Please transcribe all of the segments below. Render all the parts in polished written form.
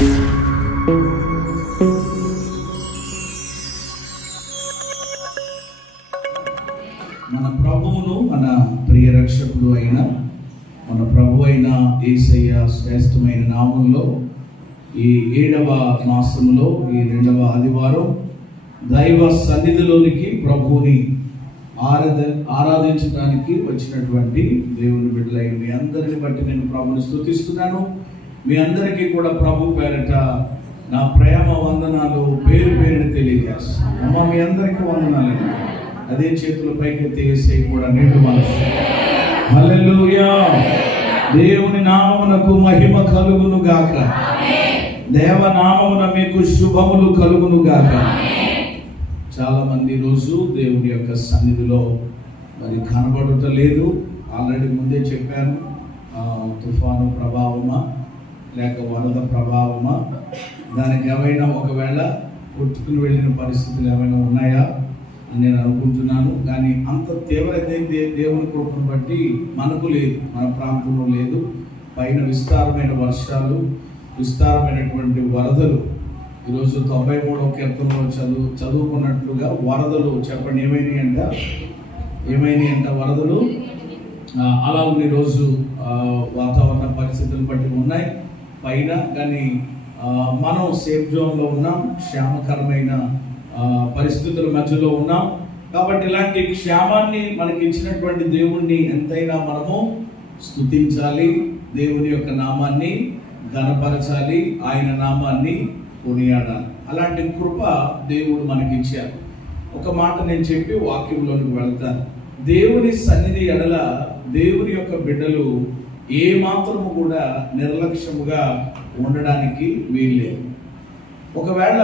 మన ప్రభువును మన ప్రియ రక్షకుడు అయిన మన ప్రభు అయిన యేసయ్య శ్రేష్టమైన నామంలో ఈ 7వ మాసంలో ఈ 2వ ఆదివారం దైవ సన్నిధిలోనికి ప్రభువుని ఆరాధించడానికి వచ్చినటువంటి దేవుని బిడ్డలైన మీ అందరిని బట్టి నేను ప్రభుని స్తుతిస్తున్నాను. మీ అందరికీ కూడా ప్రభు పేరట నా ప్రేమ వందనాలు పేరు పేరుని తెలియజేస్తాను. అమ్మ మీ అందరికీ వందనాలండి. అదే చేతుల పైకి వేసే కూడా నిండు మనసు. హల్లెలూయా. దేవుని నామమునకు మహిమ కలుగును గాక. దేవ నామమున మీకు శుభములు కలుగును గాక. చాలా మంది రోజు దేవుని యొక్క సన్నిధిలో మరి కనబడుట లేదు. ఆల్రెడీ ముందే చెప్పాను, తుఫాను ప్రభావమా లేక వరద ప్రభావమా, దానికి ఏమైనా ఒకవేళ కొట్టుకుని వెళ్ళిన పరిస్థితులు ఏమైనా ఉన్నాయా అని నేను అనుకుంటున్నాను. కానీ అంత తీవ్రత దేవుని కృపను బట్టి మనకు లేదు, మన ప్రాంతంలో లేదు. పైన విస్తారమైన వర్షాలు, విస్తారమైనటువంటి వరదలు. ఈరోజు 93వ కీర్తనలో చదువుకున్నట్లుగా వరదలు చెప్పండి ఏమైనాయి అంట వరదలు. అలా ఉన్న రోజు వాతావరణ పరిస్థితులు బట్టి ఉన్నాయి పైన. కానీ మనం సేఫ్ జోన్లో ఉన్నాం, క్షేమకరమైన పరిస్థితుల మధ్యలో ఉన్నాం. కాబట్టి ఇలాంటి క్షేమాన్ని మనకి ఇచ్చినటువంటి దేవుణ్ణి ఎంతైనా మనము స్తుతించాలి, దేవుని యొక్క నామాన్ని ఘనపరచాలి, ఆయన నామాన్ని కొనియాడాలి. అలాంటి కృప దేవుడు మనకి ఇచ్చారు. ఒక మాట నేను చెప్పి వాక్యంలోనికి వెళ్తాను. దేవుని సన్నిధి ఎడల దేవుని యొక్క బిడ్డలు ఏ మాత్రము కూడా నిర్లక్ష్యముగా ఉండడానికి వీల్లేదు. ఒకవేళ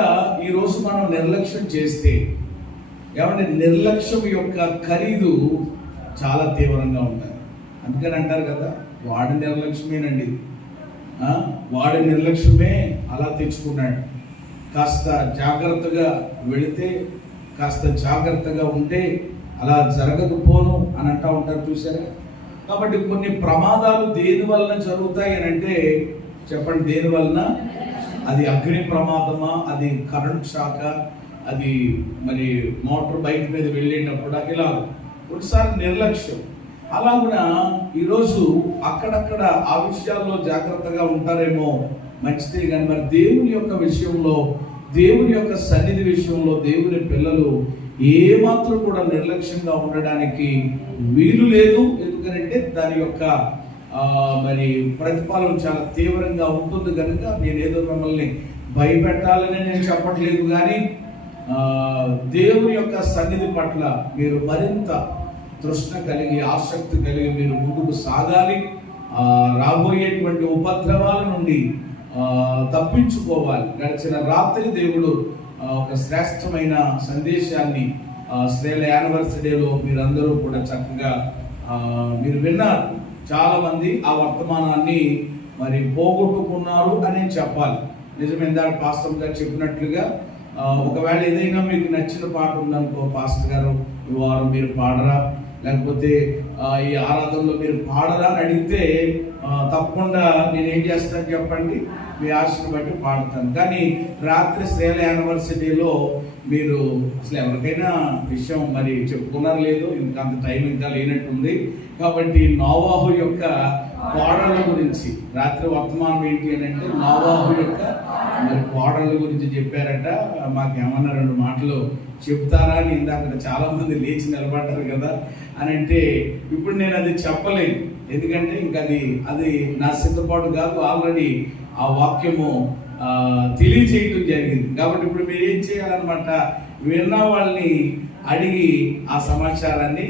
ఈరోజు మనం నిర్లక్ష్యం చేస్తే ఏమంటే నిర్లక్ష్యం యొక్క ఖరీదు చాలా తీవ్రంగా ఉంటుంది. అందుకని అంటారు కదా, వాడి నిర్లక్ష్యమేనండి, వాడి నిర్లక్ష్యమే అలా తెచ్చుకున్నాడు. కాస్త జాగ్రత్తగా వెళితే, కాస్త జాగ్రత్తగా ఉంటే అలా జరగకపోను అని అంటూ ఉంటారు, చూసారా? కాబట్టి కొన్ని ప్రమాదాలు దేని వలన జరుగుతాయి అని అంటే చెప్పండి, దేని వలన? అది అగ్ని ప్రమాదమా, అది కరెంట్ షాక, అది మరి మోటార్ బైక్ మీద వెళ్ళేటప్పుడు ఇలా ఒకసారి నిర్లక్ష్యం. అలాగున ఈరోజు అక్కడక్కడ ఆ విషయాల్లో జాగ్రత్తగా ఉంటారేమో, మంచిదే. కానీ మరి దేవుని యొక్క విషయంలో, దేవుని యొక్క సన్నిధి విషయంలో దేవుని పిల్లలు ఏమాత్రం కూడా నిర్లక్ష్యంగా ఉండడానికి వీలు లేదు. ఎందుకంటే దాని యొక్క మరి ప్రతిఫలం చాలా తీవ్రంగా ఉంటుంది. కనుక నేనేదో మిమ్మల్ని భయపెట్టాలని నేను చెప్పట్లేదు, కానీ దేవుని యొక్క సన్నిధి పట్ల మీరు మరింత తృష్ణ కలిగి, ఆసక్తి కలిగి మీరు ముందుకు సాగాలి. రాబోయేటువంటి ఉపద్రవాల నుండి తప్పించుకోవాలి. గడిచిన రాత్రి దేవుడు ఒక శ్రేష్టమైన సందేశాన్ని శ్రేల యానివర్సరీలో మీరందరూ కూడా చక్కగా మీరు విన్నారు. చాలా మంది ఆ వర్తమానాన్ని మరి పోగొట్టుకున్నారు అని చెప్పాలి. నిజమేందా పాస్టర్ గారు చెప్పినట్లుగా, ఒకవేళ ఏదైనా మీకు నచ్చిన పాట ఉందనుకో, పాస్టర్ గారు ఈ వారం మీరు పాడరా, లేకపోతే ఈ ఆరాధనలో మీరు పాడరా అని అడిగితే తప్పకుండా నేనేం చేస్తాను చెప్పండి, మీ ఆశను బట్టి పాడతాను. కానీ రాత్రి శ్రేల యానివర్సరీలో మీరు అసలు ఎవరికైనా విషయం మరి చెప్పుకున్నారు లేదు, ఇంకా అంత టైం ఇంకా లేనట్టుంది. కాబట్టి నోవాహు యొక్క కోడళ్ళ గురించి రాత్రి వర్తమానం ఏంటి అని అంటే, నోవాహు యొక్క మరి కోడళ్ళ గురించి చెప్పారట. మాకేమన్నా 2 మాటలు చెప్తారా అని ఇందాక చాలా మంది లేచి నిలబడ్డారు కదా అని అంటే, ఇప్పుడు నేను అది చెప్పలేను. ఎందుకంటే ఇంకా అది నా సిద్ధపాటు కాదు. ఆల్రెడీ ఆ వాక్యము తెలియచేయటం జరిగింది. కాబట్టి ఇప్పుడు మీరు ఏం చేయాలన్నమాట, విన్న వాళ్ళని అడిగి ఆ సమాచారాన్ని,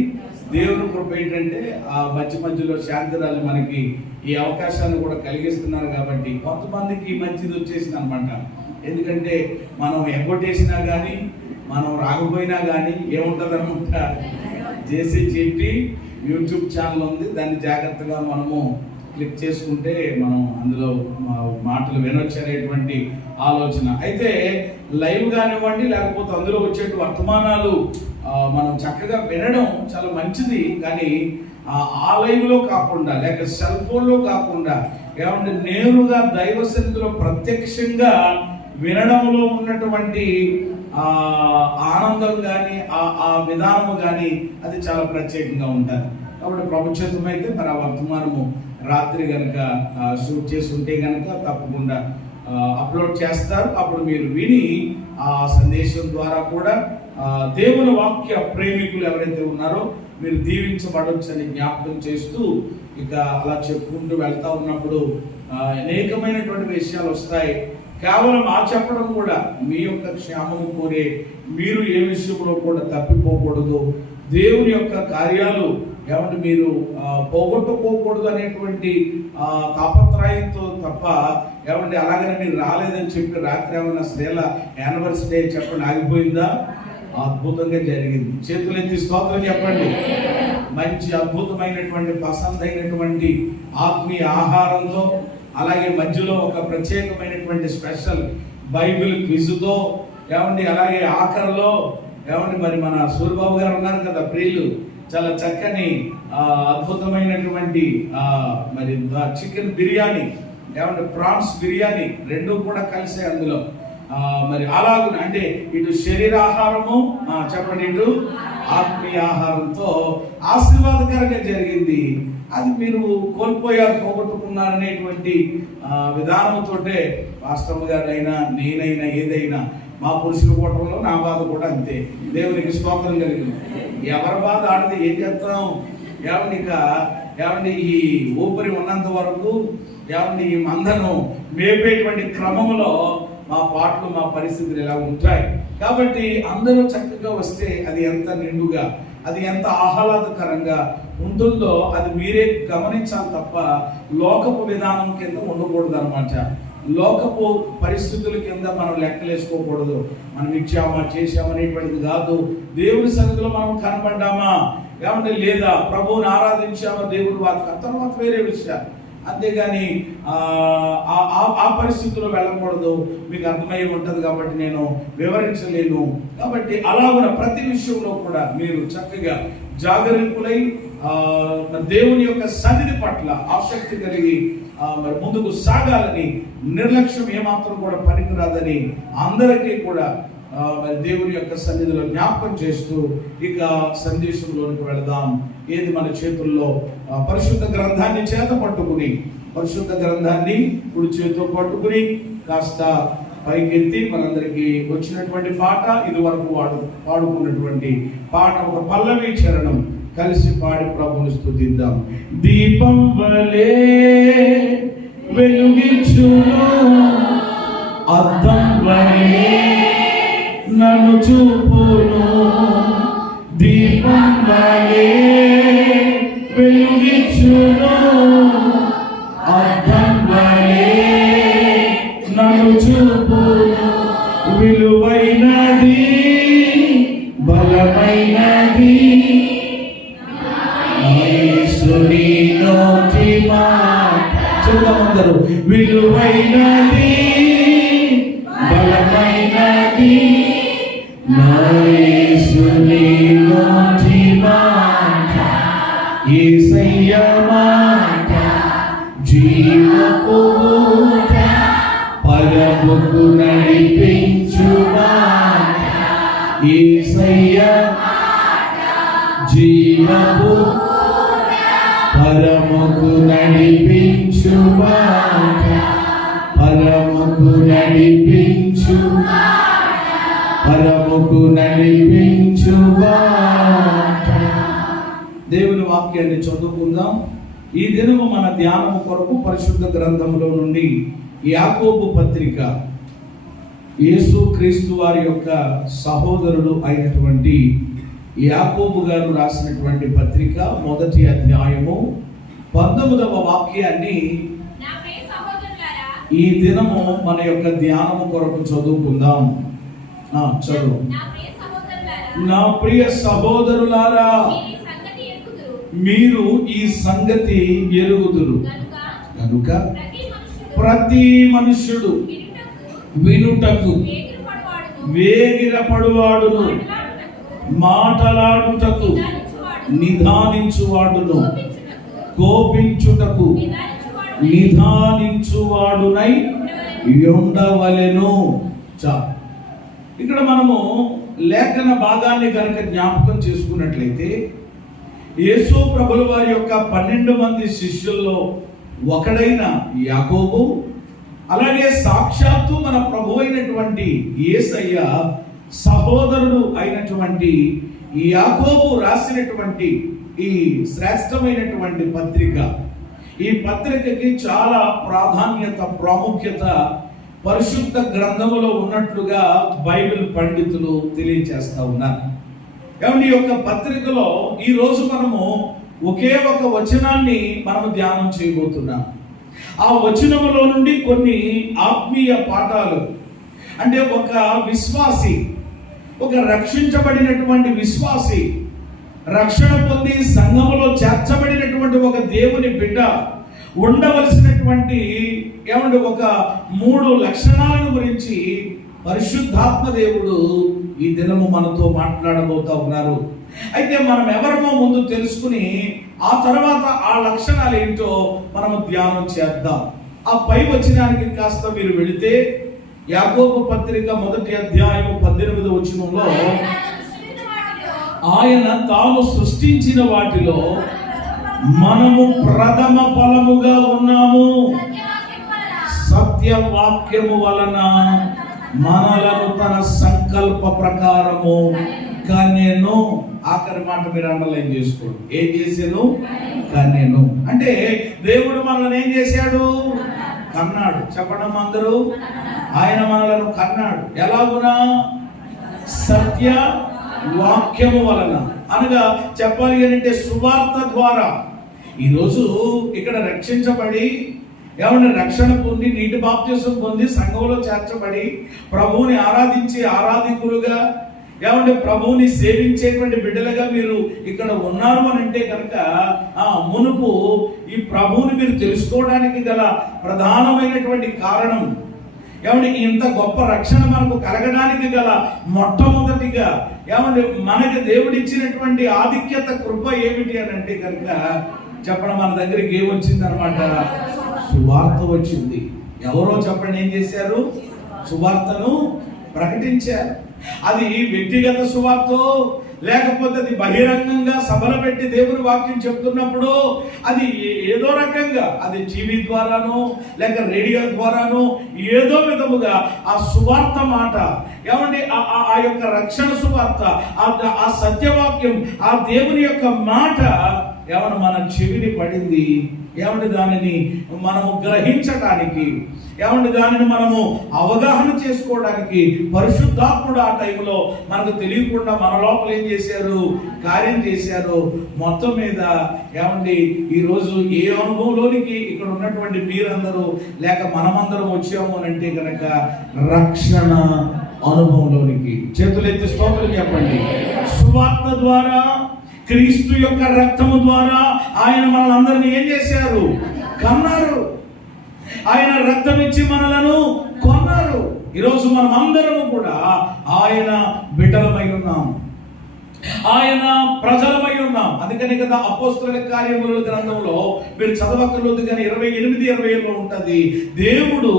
దేవుని కృప ఏంటంటే ఆ మధ్యలో శాంతిరాజు మనకి ఈ అవకాశాన్ని కూడా కలిగిస్తున్నారు. కాబట్టి కొంతమందికి మంచిది వచ్చేసింది అనమాట. ఎందుకంటే మనం ఎగ్గొట్టేసినా కానీ, మనం రాకపోయినా కానీ ఏముంటుంది అనమాట, జేసీ చెట్టి యూట్యూబ్ ఛానల్ ఉంది, దాన్ని జాగ్రత్తగా మనము క్లిక్ చేసుకుంటే మనం అందులో మాటలు వినొచ్చు అనేటువంటి ఆలోచన. అయితే లైవ్ కానివ్వండి, లేకపోతే అందులో వచ్చే వర్తమానాలు మనం చక్కగా వినడం చాలా మంచిది. కానీ ఆ లైవ్లో కాకుండా, లేక సెల్ ఫోన్లో కాకుండా ఏమంటే నేరుగా దైవ సన్నిధిలో ప్రత్యక్షంగా వినడంలో ఉన్నటువంటి ఆనందం కానీ ఆ విధానము కానీ అది చాలా ప్రత్యేకంగా ఉంటుంది. కాబట్టి ప్రభుత్వం అయితే మరి ఆ వర్తమానము రాత్రి కనుక షూట్ చేసి ఉంటే కనుక తప్పకుండా అప్లోడ్ చేస్తారు. అప్పుడు మీరు విని ఆ సందేశం ద్వారా కూడా దేవుని వాక్య ప్రేమికులు ఎవరైతే ఉన్నారో మీరు దీవించబడవచ్చు అని జ్ఞాపకం చేస్తూ ఇక అలా చెప్పుకుంటూ వెళ్తా ఉన్నప్పుడు అనేకమైనటువంటి విషయాలు వస్తాయి. కేవలం ఆ చెప్పడం కూడా మీ యొక్క క్షేమము కోరే మీరు ఏ విషయంలో కూడా తప్పిపోకూడదు, దేవుని యొక్క కార్యాలు ఏమంటే మీరు పోగొట్టుకోకూడదు అనేటువంటి తాపత్రయంతో తప్ప ఏమంటే అలాగని మీరు రాలేదని చెప్పి రాత్రి ఏమన్నా స్త్రీల యానివర్సరీ చెప్పండి ఆగిపోయిందా? అద్భుతంగా జరిగింది. చేతులు ఎత్తి స్తోత్రం చెప్పండి. మంచి అద్భుతమైనటువంటి పసందైనటువంటి ఆత్మీయ ఆహారంతో అలాగే మధ్యలో ఒక ప్రత్యేకమైనటువంటి స్పెషల్ బైబిల్ క్విజ్తో ఏమండి అలాగే ఆఖరిలో ఏమండి మరి మన సూర్యబాబు గారు ఉన్నారు కదా ప్రియులు, చాలా చక్కని అద్భుతమైనటువంటి మరి చికెన్ బిర్యానీ ఏమంటే ప్రాన్స్ బిర్యానీ రెండు కూడా కలిసే అందులో మరి అలాగే అంటే ఇటు శరీరాహారము చెప్పండి ఇటు ఆత్మీయ ఆహారంతో ఆశీర్వాదకరంగా జరిగింది. అది మీరు కోల్పోయారు, పోగొట్టుకున్నారనేటువంటి విధానంతోటే వాస్తవ గారైనా నేనైనా ఏదైనా మా పురుషుల కూటంలో నా బాధ కూడా అంతే. దేవునికి స్తోత్రం కలిగింది. ఎవరి బాధ ఆడితే ఏం చేస్తాం? ఏమండి ఈ ఊపిరి ఉన్నంత వరకు ఏమండి ఈ మందను మేపేటువంటి క్రమంలో మా పాటలు మా పరిస్థితులు ఇలా ఉంటాయి. కాబట్టి అందరూ చక్కగా వస్తే అది ఎంత నిండుగా అది ఎంత ఆహ్లాదకరంగా ఉంటుందో అది మీరే గమనించాలి తప్ప లోకపు విధానం కింద ఉండకూడదు అనమాట. లోకపు పరిస్థితుల కింద మనం లెక్కలేసుకోకూడదు. మనం ఇచ్చామా చేశామనేటువంటిది కాదు. దేవుని సన్నిధిలో మనం కనపడ్డామా ఏమంటే లేదా ప్రభువుని ఆరాధించామా దేవుడు వాక్య తర్వాత వేరే విషయాలు, అంతేగాని ఆ పరిస్థితుల్లో వెళ్ళకూడదు. మీకు అర్థమయ్యి ఉంటుంది కాబట్టి నేను వివరించలేను. కాబట్టి అలాగున ప్రతి విషయంలో కూడా మీరు చక్కగా జాగరింపులై దేవుని యొక్క సన్నిధి పట్ల ఆసక్తి కలిగి మరి ముందుకు సాగాలని, నిర్లక్ష్యం ఏమాత్రం కూడా పనికిరాదని అందరికీ కూడా మరి దేవుని యొక్క సన్నిధిలో జ్ఞాపకం చేస్తూ ఇక సందేశంలోనికి వెళదాం. ఏది మన చేతుల్లో పరిశుద్ధ గ్రంథాన్ని చేత పట్టుకుని పరిశుద్ధ గ్రంథాన్ని కుడి చేతితో పట్టుకుని కాస్త పైకెత్తి మనందరికి వచ్చినటువంటి పాట ఇది వరకు పాడుకున్నటువంటి పాట ఒక పల్లవి చరణం కలిసి పాడి ప్రభువుని స్తుతిద్దాం. దీపం వలే వెలుగించును అద్దం వలే నన్ను చూపును, దీపం వలే వెలుగించును అద్దం వలే నన్ను చూపును, విలువైనది బలమైనది యేసుని నోటి మాట. చూద్దామందరూ. విలువైనది బలమైనది యేసుని నోటి మాట, యేసయ్య మాట జీవపు ఊట, పరముకు నడిపించు మాట, యేసయ్య జీవపు పరముకు నడిపించు మాట, పరముకు నడిపించు పరముకు నడిపించు మాట. దేవుని వాక్యాన్ని చదువుకుందాం. ఈ దినము మన ధ్యానము కొరకు పరిశుద్ధ గ్రంథంలో నుండి యాకోబు పత్రిక, యేసు క్రీస్తు వారి యొక్క సహోదరుడు అయినటువంటి యాకోబు గారు రాసినటువంటి పత్రిక 1వ అధ్యాయము 19వ వాక్యాన్ని ఈ దినము మన యొక్క ధ్యానము కొరకు చదువుకుందాం. చదువు. నా ప్రియ సహోదరులారా, మీరు ఈ సంగతి ఎరుగుదురు కనుక ప్రతి మనుష్యుడు వినుటకు వేగిరపడువాడును, మాటలాడుటకు నిదానించువాడును, కోపించుటకు నిధానించువాడునై ఉండవలెను. చాలు. ఇక్కడ మనము లేఖన భాగాన్ని కనుక జ్ఞాపకం చేసుకున్నట్లయితే, యేసు ప్రభుల వారి యొక్క 12 మంది శిష్యుల్లో ఒకడైన యాకోబు, అలాగే సాక్షాత్తు మన ప్రభు అయినటువంటి యేసయ్య సహోదరుడు అయినటువంటి యాకోబు రాసినటువంటి ఈ శ్రేష్టమైనటువంటి పత్రిక, ఈ పత్రికకి చాలా ప్రాధాన్యత, ప్రాముఖ్యత పరిశుద్ధ గ్రంథములో ఉన్నట్లుగా బైబిల్ పండితులు తెలియజేస్తా ఉన్నారు. కాబట్టి ఈ యొక్క పత్రికలో ఈ రోజు మనము ఒకే ఒక వచనాన్ని మనము ధ్యానం చేయబోతున్నాం. ఆ వచనములో నుండి కొన్ని ఆత్మీయ పాఠాలు, అంటే ఒక విశ్వాసి, ఒక రక్షించబడినటువంటి విశ్వాసి, రక్షణ పొంది సంఘములో చేర్చబడినటువంటి ఒక దేవుని బిడ్డ ఉండవలసినటువంటి ఒక 3 లక్షణాలను గురించి పరిశుద్ధాత్మ దేవుడు ఈ దినము మనతో మాట్లాడబోతా ఉన్నారు. అయితే మనం ఎవరమో ముందు తెలుసుకుని ఆ తర్వాత ఆ లక్షణాలు ఏంటో మనము ధ్యానం చేద్దాం. ఆ పై వచనానికి కాస్త మీరు వెళితే, యాకోబు పత్రిక 1వ అధ్యాయం 18వ వచనంలో, ఆయన తాను సృష్టించిన వాటిలో మనము ప్రథమ ఫలముగా ఉన్నాము, సత్యవాక్యము వలన మనలను తన సంకల్ప ప్రకారము కనెను. ఆఖరి మాట మీరు అండర్లైన్ చేసుకోండి. ఏం చేశాను? కనెను. అంటే దేవుడు మనల్ని ఏం చేశాడు? కన్నాడు. చెప్పడం అందరూ, ఆయన మనలను కన్నాడు. ఎలాగునా? సత్య వాక్యము వలన, అనగా చెప్పాలి అంటే సువార్త ద్వారా. ఈరోజు ఇక్కడ రక్షించబడి రక్షణ పొంది నీటి బాప్తిసం పొంది సంఘంలో చేర్చబడి ప్రభువుని ఆరాధించే ఆరాధికులుగా ప్రభువుని సేవించేటువంటి బిడ్డలుగా మీరు ఇక్కడ ఉన్నారు అని అంటే కనుక, మునుపు ఈ ప్రభువుని మీరు తెలుసుకోవడానికి గల ప్రధానమైనటువంటి కారణం, ఇంత గొప్ప రక్షణ మనకు కలగడానికి గల మొట్టమొదటిగా మనకి దేవుడిచ్చినటువంటి ఆధిక్యత, కృప ఏమిటి అని అంటే కనుక చెప్పడం, మన దగ్గరికి ఏమొచ్చింది అనమాట? సువార్త వచ్చింది. ఎవరో చెప్పండి, ఏం చేశారు? సువార్తను ప్రకటించారు. అది వ్యక్తిగత సువార్త, లేకపోతే అది బహిరంగంగా సభలు పెట్టి దేవుని వాక్యం చెప్తున్నప్పుడు అది ఏదో రకంగా, అది టీవీ ద్వారానో లేక రేడియో ద్వారానో ఏదో విధముగా ఆ సువార్త మాట, ఆ యొక్క రక్షణ సువార్త, ఆ సత్యవాక్యం, ఆ దేవుని యొక్క మాట మన చెవిని పడింది. దానిని మనము గ్రహించడానికి, దానిని మనము అవగాహన చేసుకోవడానికి పరిశుద్ధాత్ముడు ఆ టైంలో మనకు తెలియకుండా మన లోపల ఏం చేశారు? కార్యం చేశారు. మొత్తం మీద ఈరోజు ఏ అనుభవంలోనికి ఇక్కడ ఉన్నటువంటి మీరందరూ లేక మనమందరం వచ్చాము అని అంటే కనుక రక్షణ అనుభవంలోనికి. చేతులెత్తి స్తోత్రం చెప్పండి. సువార్త ద్వారా, క్రీస్తు యొక్క రక్తము ద్వారా ఆయన మనలందరినీ ఏం చేశారు? కన్నారు. ఆయన రక్తం ఇచ్చి మనలను కొన్నారు. ఈరోజు మనం అందరము కూడా ఆయన బిడ్డలమై ఉన్నాం, ఆయన ప్రజలమై ఉన్నాం. అందుకని కదా అపోస్తలుల కార్యముల గ్రంథంలో మీరు చదవక్కర్లేదు కానీ 28-20లో ఉంటది, దేవుడు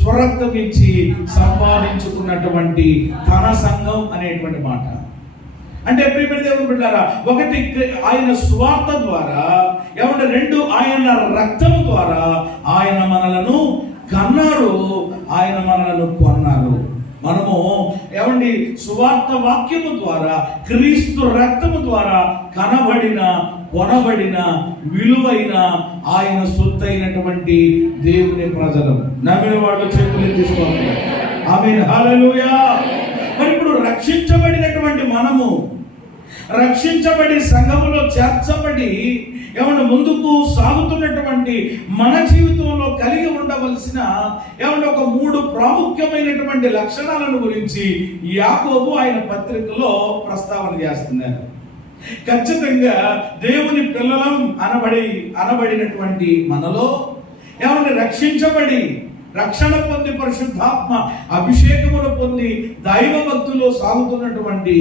స్వరక్తం ఇచ్చి సంపాదించుకున్నటువంటి తన సంఘం అనేటువంటి మాట. అంటే ప్రియమైన దేవుని బిడ్డలారా, ఒకటి ఆయన సువార్త ద్వారా, 2 ఆయన రక్తము ద్వారా ఆయన మనలను కన్నారు, ఆయన మనలను కొన్నారు. మనము సువార్త వాక్యము ద్వారా, క్రీస్తు రక్తము ద్వారా కనబడిన, కొనబడిన, విలువైన ఆయన సొత్తైనటువంటి దేవుని ప్రజలు. నమ్మిన వాళ్ళు చేతులు తీసుకోవాలి. ఆమేన్, హల్లెలూయా. మరి ఇప్పుడు రక్షించబడినటువంటి మనము, రక్షించబడి సంఘములో చేర్చబడి ముందుకు సాగుతున్నటువంటి మన జీవితంలో కలిగి ఉండవలసిన ఒక 3 ప్రాముఖ్యమైనటువంటి లక్షణాలను గురించి యాకోబు ఆయన పత్రికలో ప్రస్తావన చేస్తున్నారు. ఖచ్చితంగా దేవుని పిల్లలం అనబడినటువంటి మనలో రక్షించబడి, రక్షణ పొంది, పరిశుద్ధాత్మ అభిషేకమును పొంది దైవ భక్తుల్లో సాగుతున్నటువంటి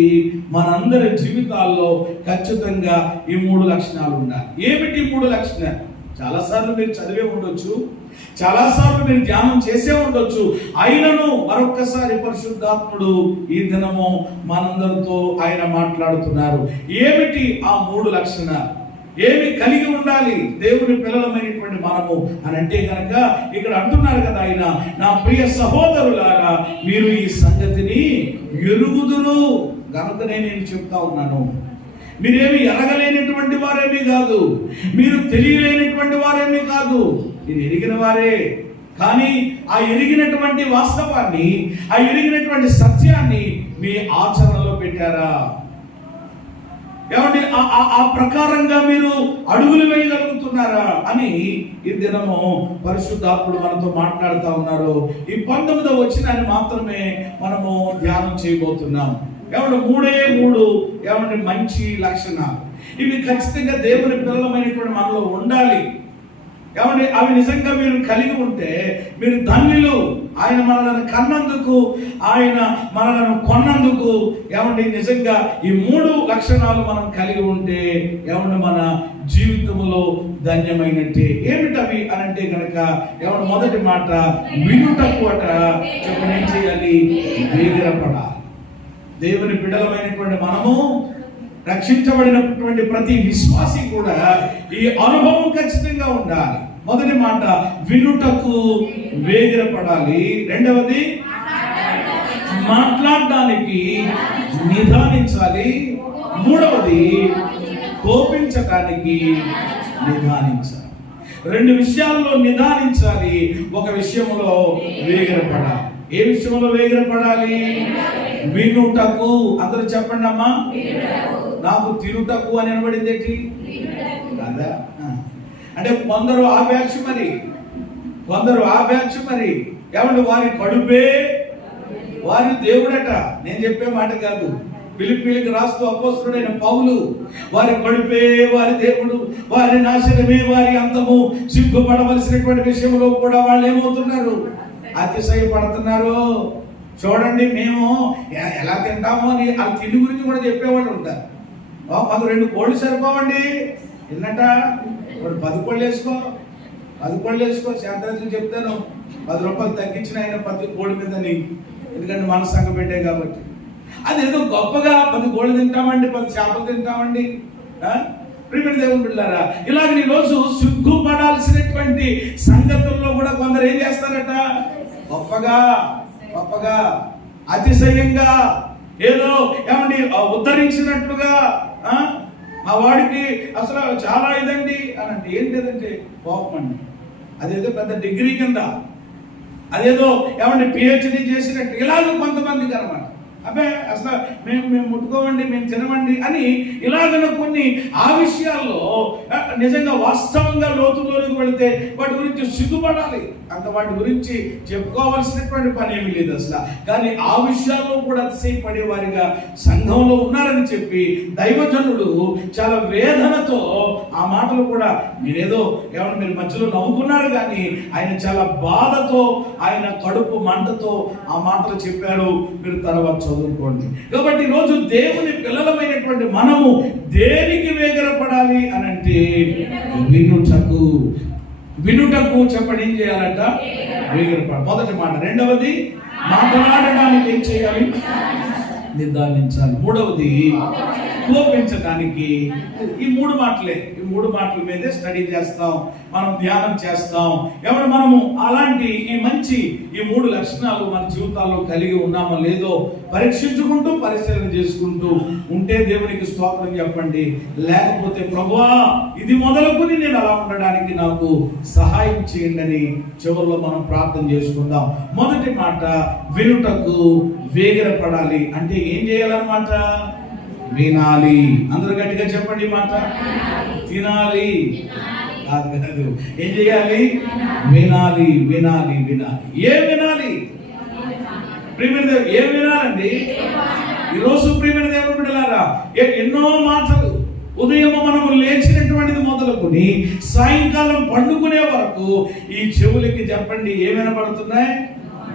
మనందరి జీవితాల్లో ఖచ్చితంగా ఈ 3 లక్షణాలు ఉండాలి. ఏమిటి 3 లక్షణాలు? చాలాసార్లు మీరు చదివే ఉండొచ్చు, చాలాసార్లు మీరు ధ్యానం చేసే ఉండొచ్చు. అయినను మరొక్కసారి పరిశుద్ధాత్ముడు ఈ దినము మనందరితో ఆయన మాట్లాడుతున్నారు. ఏమిటి ఆ 3 లక్షణాలు? ఏమి కలిగి ఉండాలి దేవుని పిల్లలమైనటువంటి మనము అని అంటే కనుక ఇక్కడ అంటున్నారు కదా ఆయన, నా ప్రియ సహోదరులారా మీరు ఈ సంగతిని ఎరుగుదురు. కనుకనే నేను చెప్తా ఉన్నాను, మీరేమి ఎరగలేనటువంటి వారేమీ కాదు, మీరు తెలియలేనటువంటి వారేమీ కాదు, మీరు ఎరిగిన వారే. కానీ ఆ ఎరిగినటువంటి వాస్తవాన్ని, ఆ ఎరిగినటువంటి సత్యాన్ని మీ ఆచరణలో పెట్టారా? ఏమండి, ఆ ప్రకారంగా మీరు అడుగులు వేయగలుగుతున్నారా అని ఈ దినము పరిశుద్ధాత్ముడు మనతో మాట్లాడుతూ ఉన్నారు. ఈ 19వ వచనాన్ని మాత్రమే మనము ధ్యానం చేయబోతున్నాం. ఏమంటే 3 ఏమంటే మంచి లక్షణాలు. ఇవి ఖచ్చితంగా దేవుని పిల్లలమైనటువంటి మనలో ఉండాలి. ఏమంటే అవి నిజంగా మీరు కలిగి ఉంటే మీరు ధన్యులు. ఆయన మనలను కన్నందుకు, ఆయన మనలను కొన్నందుకు. ఏమంటే నిజంగా ఈ 3 లక్షణాలు మనం కలిగి ఉంటే ఏమంటే మన జీవితంలో ధన్యమైనట్టే. ఏమిటవి అని అంటే కనుక ఏమంటే మొదటి మాట వినుటకు అట చెప్పని ఏం చేయాలి? వేగిరపడాలి. దేవుని బిడ్డలమైనటువంటి మనము, రక్షించబడినటువంటి ప్రతి విశ్వాసి కూడా ఈ అనుభవం ఖచ్చితంగా ఉండాలి. మొదటి మాట వినుటకు వేగిరపడాలి. రెండవది మాట్లాడడానికి నిదానించాలి. మూడవది కోపించడానికి నిదానించాలి. 2 విషయాల్లో నిదానించాలి, ఒక విషయంలో వేగిరపడాలి. ఏ విషయంలో వేగిరపడాలి? వినుటకు. అందరూ చెప్పండి అమ్మా. నాకు తినుటకు అని అనబడింది ఏంటి కదా? అంటే కొందరు ఆ బ్యాచ్ మరి, కొందరు ఆ బ్యాచ్ మరి. ఏమంటే వారి కడుపే వారి దేవుడట. నేను చెప్పే మాట కాదు, ఫిలిప్పీలకు రాస్తూ అపోస్తలుడైన పౌలు, వారి కడుపే వారి దేవుడు, వారి నాశనమే వారి అంతము. సిగ్గుపడవలసినటువంటి విషయంలో కూడా వాళ్ళు ఏమవుతున్నారు? అతిశయపడుతున్నారు. చూడండి, మేము ఎలా తింటామో అని ఆ తిండి గురించి కూడా చెప్పేవాళ్ళు ఉంటారు. మాకు 2 కోళ్ళు సరిపోవండి తిన్నట, 10 కోళ్ళు వేసుకో, 10 కోళ్ళు వేసుకో. శాంతరాజు చెప్తాను 10 రూపాయలు తగ్గించిన ఆయన 10 కోళ్ళ మీదని, ఎందుకంటే మన సంఘ పెట్టే కాబట్టి. అదేదో గొప్పగా 10 కోళ్ళు తింటామండి, 10 చేపలు తింటామండి. ప్రియమైన దేవుని బిడ్డలారా, ఇలాగ ఈ రోజు సిగ్గుపడాల్సినటువంటి సంగతుల్లో కూడా కొందరు ఏం చేస్తారట? గొప్పగా గొప్పగా అతిశయంగా ఏదో ఏమండి ఉద్ధరించినట్లుగా ఆ వాడికి అసలు చాలా ఇదండి అని అంటే ఏంటిదంటే కోపం అండి. అదేదో పెద్ద డిగ్రీ కింద, అదేదో ఏమండి పిహెచ్డి చేసినట్టు ఇలాగ కొంతమందికి అన్నమాట. అబ్బే అసలు మేము ముట్టుకోమండి, మేము తినమండి అని ఇలాగ కొన్ని ఆ విషయాల్లో నిజంగా వాస్తవంగా లోతులోకి వెళితే వాటి గురించి సిగ్గుపడాలి. అంత వాటి గురించి చెప్పుకోవాల్సినటువంటి పని ఏమీ లేదు అసలు. కానీ ఆ విషయాల్లో కూడా అతిశయపడే వారిగా సంఘంలో ఉన్నారని చెప్పి దైవజనుడు చాలా వేదనతో ఆ మాటలు కూడా, మీరేదో ఏమన్నా మీరు మధ్యలో నవ్వుకున్నారు, కానీ ఆయన చాలా బాధతో, ఆయన కడుపు మంటతో ఆ మాటలు చెప్పారు. మీరు తర్వాత చదువుకోండి. కాబట్టి ఈరోజు దేవుని పిల్లలమైనటువంటి మనము దేనికి వేగిరపడాలి అని అంటే వినుటకు. వినుటకు చెప్పండి ఏం చేయాలంట? వేగిరపడాలి. మొదటి మాట. రెండవది మాట్లాడడానికి ఏం చేయాలి? నిదానించాలి. మూడవది కోపించడానికి. ఈ 3 మాటలే, ఈ 3 మాటల మీదే స్టడీ చేస్తాం, మనం ధ్యానం చేస్తాం. ఎవరు మనము అలాంటి ఈ 3 లక్షణాలు మన జీవితాల్లో కలిగి ఉన్నామో లేదో పరీక్షించుకుంటూ పరిశీలన చేసుకుంటూ ఉంటే దేవునికి స్తోత్రం చెప్పండి. లేకపోతే ప్రభువా ఇది మొదలుకొని నేను అలా ఉండడానికి నాకు సహాయం చేయండి అని చివరిలో మనం ప్రార్థన చేసుకుందాం. మొదటి మాట వినుటకు వేగిరపడాలి. అంటే ఏం చేయాలన్నమాట? వినాలి. అందరూ గట్టిగా చెప్పండి మాట. తినాలి కాదు, ఏం చేయాలి? వినాలి వినాలి వినాలి. ఏం వినాలి? ప్రియమైన దేవుడు ఏం వినాలండి? ఈరోజు ప్రియమైన దేవుడు బిడ్డలారా, ఎన్నో మాటలు ఉదయం మనము లేచినటువంటిది మొదలుకొని సాయంకాలం పండుకునే వరకు ఈ చెవులకి చెప్పండి ఏం వినపడుతున్నాయి?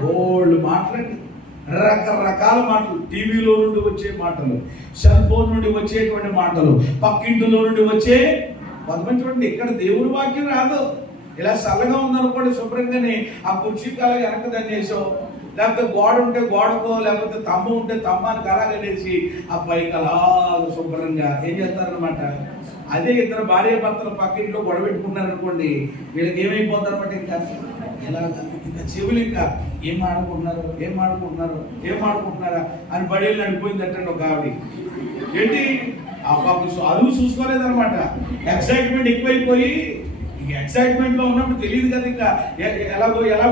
బోల్డ్ మాటలండి, రకరకాల మాటలు. టీవీలో నుండి వచ్చే మాటలు, సెల్ ఫోన్ నుండి వచ్చేటువంటి మాటలు, పక్కింటిలో నుండి వచ్చే కొంతమంది చూడండి, ఇక్కడ దేవుడి వాక్యం రాదు. ఇలా చల్లగా ఉందనుకోండి, శుభ్రంగానే ఆ కుర్చీకి అలాగే వెనక దన్నేసో, లేకపోతే గోడ ఉంటే గోడకో, లేకపోతే తమ్మ ఉంటే తమ్మానికి అలాగనేసి ఆ పైకి అలా శుభ్రంగా ఏం చేస్తారనమాట. అదే ఇద్దరు భార్య భర్తలు పక్కింట్లో గొడవ పెట్టుకున్నారనుకోండి, వీళ్ళకి ఏమైపోతారు అనమాట. ఇంకా ఇంకా చెవులు ఇంకా ఏం ఆడుకుంటున్నారా అని బడేళ్ళు నడిపోయిందంటే ఒక ఆవిడ. ఏంటి అరువు చూసుకోలేదనమాట. ఎక్సైట్మెంట్ ఎక్కువైపోయి, ఎక్సైట్మెంట్ లో ఉన్నప్పుడు తెలియదు కదా ఇంకా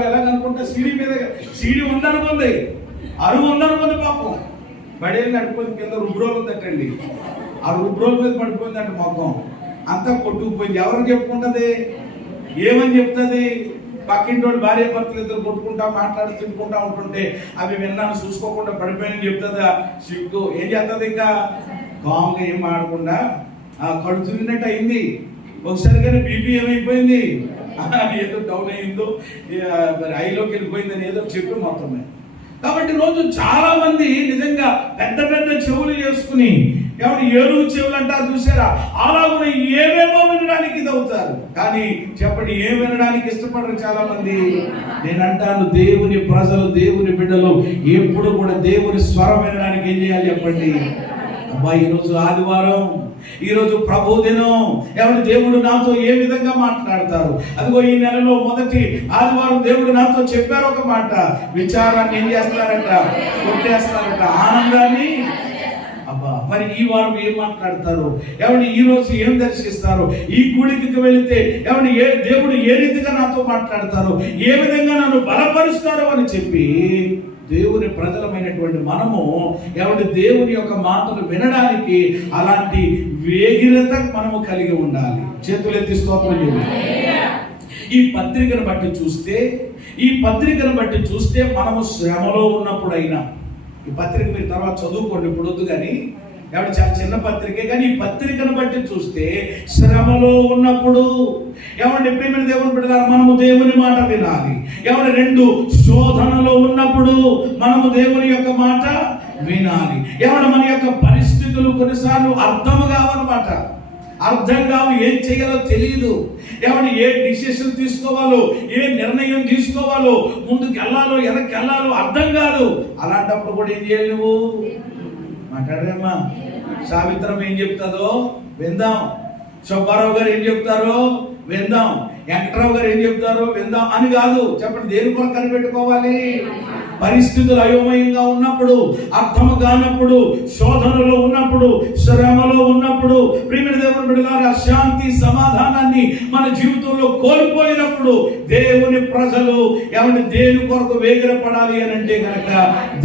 ఎలాగనుకుంటా. సీడీ ఉందనుకుంది, అరువు ఉందనుకుంది. పాపం బడేళ్ళు నడిపోయింది, కింద రుబ్రోలు తట్టండి. ఆ రుబ్రోల మీద పడిపోయిందంట. మొత్తం అంతా కొట్టుకుపోయింది. ఎవరు చెప్పుకుంటది, ఏమని చెప్తుంది? పక్కింటోడు భార్య భర్తలు ఇద్దరు కొట్టుకుంటా మాట్లాడి తిట్టుకుంటా ఉంటుంటే అవి విన్నాను చూసుకోకుండా పడిపోయాయని చెప్తుందా? సిగ్గు ఏం చేస్తుంది? ఇంకా కామ్గా ఏం ఆడకుండా కడుపు తిరిగినట్టు అయింది. ఒకసారి కానీ బీపీ ఏమైపోయింది, ఏదో డౌన్ అయిందో ఐలోకి వెళ్ళిపోయిందని ఏదో చెప్పి మొత్తం. కాబట్టి రోజు చాలా మంది నిజంగా పెద్ద పెద్ద చెవులు చేసుకుని, ఎవరు ఏరువు చెవులు అంటారు చూసారా, అలాగే ఏమేమో వినడానికి ఇది అవుతారు. కానీ చెప్పండి, ఏం వినడానికి ఇష్టపడరు చాలా మంది. నేను అంటాను, దేవుని ప్రజలు, దేవుని బిడ్డలు ఎప్పుడు కూడా దేవుని స్వరం వినడానికి ఏం చేయాలి చెప్పండి. అబ్బా, ఈరోజు ఆదివారం, ఈరోజు ప్రభు దినం, ఎవరు దేవుడు నాతో ఏ విధంగా మాట్లాడతారు. అదిగో ఈ నెలలో మొదటి ఆదివారం దేవుడు నాతో చెప్పారు ఒక మాట. విచారాన్ని ఏం చేస్తారట, కొట్టేస్తారట, ఆనందాన్ని. అబ్బా, మరి ఈ వారం ఏం మాట్లాడతారు, ఎవరిని ఈ రోజు ఏం దర్శిస్తారు, ఈ గుడికి వెళితే ఎవరిని దేవుడు ఏ రీతిగా నాతో మాట్లాడతారు, ఏ విధంగా నన్ను బలపరుస్తారు అని చెప్పి దేవుని ప్రజలమైనటువంటి మనము ఎవరి దేవుని యొక్క మాటలు వినడానికి అలాంటి వేగిరత మనము కలిగి ఉండాలి. చేతులెత్తి స్తోత్రం చేయండి. ఈ పత్రికను బట్టి చూస్తే మనము శ్రమలో ఉన్నప్పుడైనా, ఈ పత్రిక మీరు తర్వాత చదువుకోండి, ఇప్పుడు వద్దు. కానీ ఎవరు చాలా చిన్న పత్రికే, కానీ ఈ పత్రికను బట్టి చూస్తే శ్రమలో ఉన్నప్పుడు ఎవరి ప్రేమ దేవుని బిడ్డలారా మనము దేవుని మాట వినాలి. ఎవరి రెండు శోధనలో ఉన్నప్పుడు మనము దేవుని యొక్క మాట వినాలి. ఎవరు మన యొక్క పరిస్థితులు కొన్నిసార్లు అర్థం కావన్నమాట, అర్థం కావు, ఏం చేయాలో తెలియదు. ఎవరు ఏ డిసిషన్ తీసుకోవాలో, ఏ నిర్ణయం తీసుకోవాలో, ముందుకు వెళ్ళాలో వెనక్కి వెళ్ళాలో అర్థం కాదు. అలాంటప్పుడు కూడా ఏం చేయాలి? నువ్వు మాట్లాడరేమ్మా. సావిత్రం ఏం చెప్తాదో విందాం, సుబ్బారావు గారు ఏం చెప్తారో విందాం, వెంకట్రావు గారు ఏం చెప్తారో విందాం అని కాదు. చెప్పండి, దేని కొరకు కనిపెట్టుకోవాలి? పరిస్థితులు అయోమయంగా ఉన్నప్పుడు, అర్థం కానప్పుడు, శోధనలో ఉన్నప్పుడు, శ్రమలో ఉన్నప్పుడు, ప్రియమైన దేవుని బిడ్డలారా శాంతి సమాధానాన్ని మన జీవితంలో కోల్పోయినప్పుడు దేవుని ప్రజలు ఎవరిని దేని కొరకు వేగిరపడాలి అని అంటే కనుక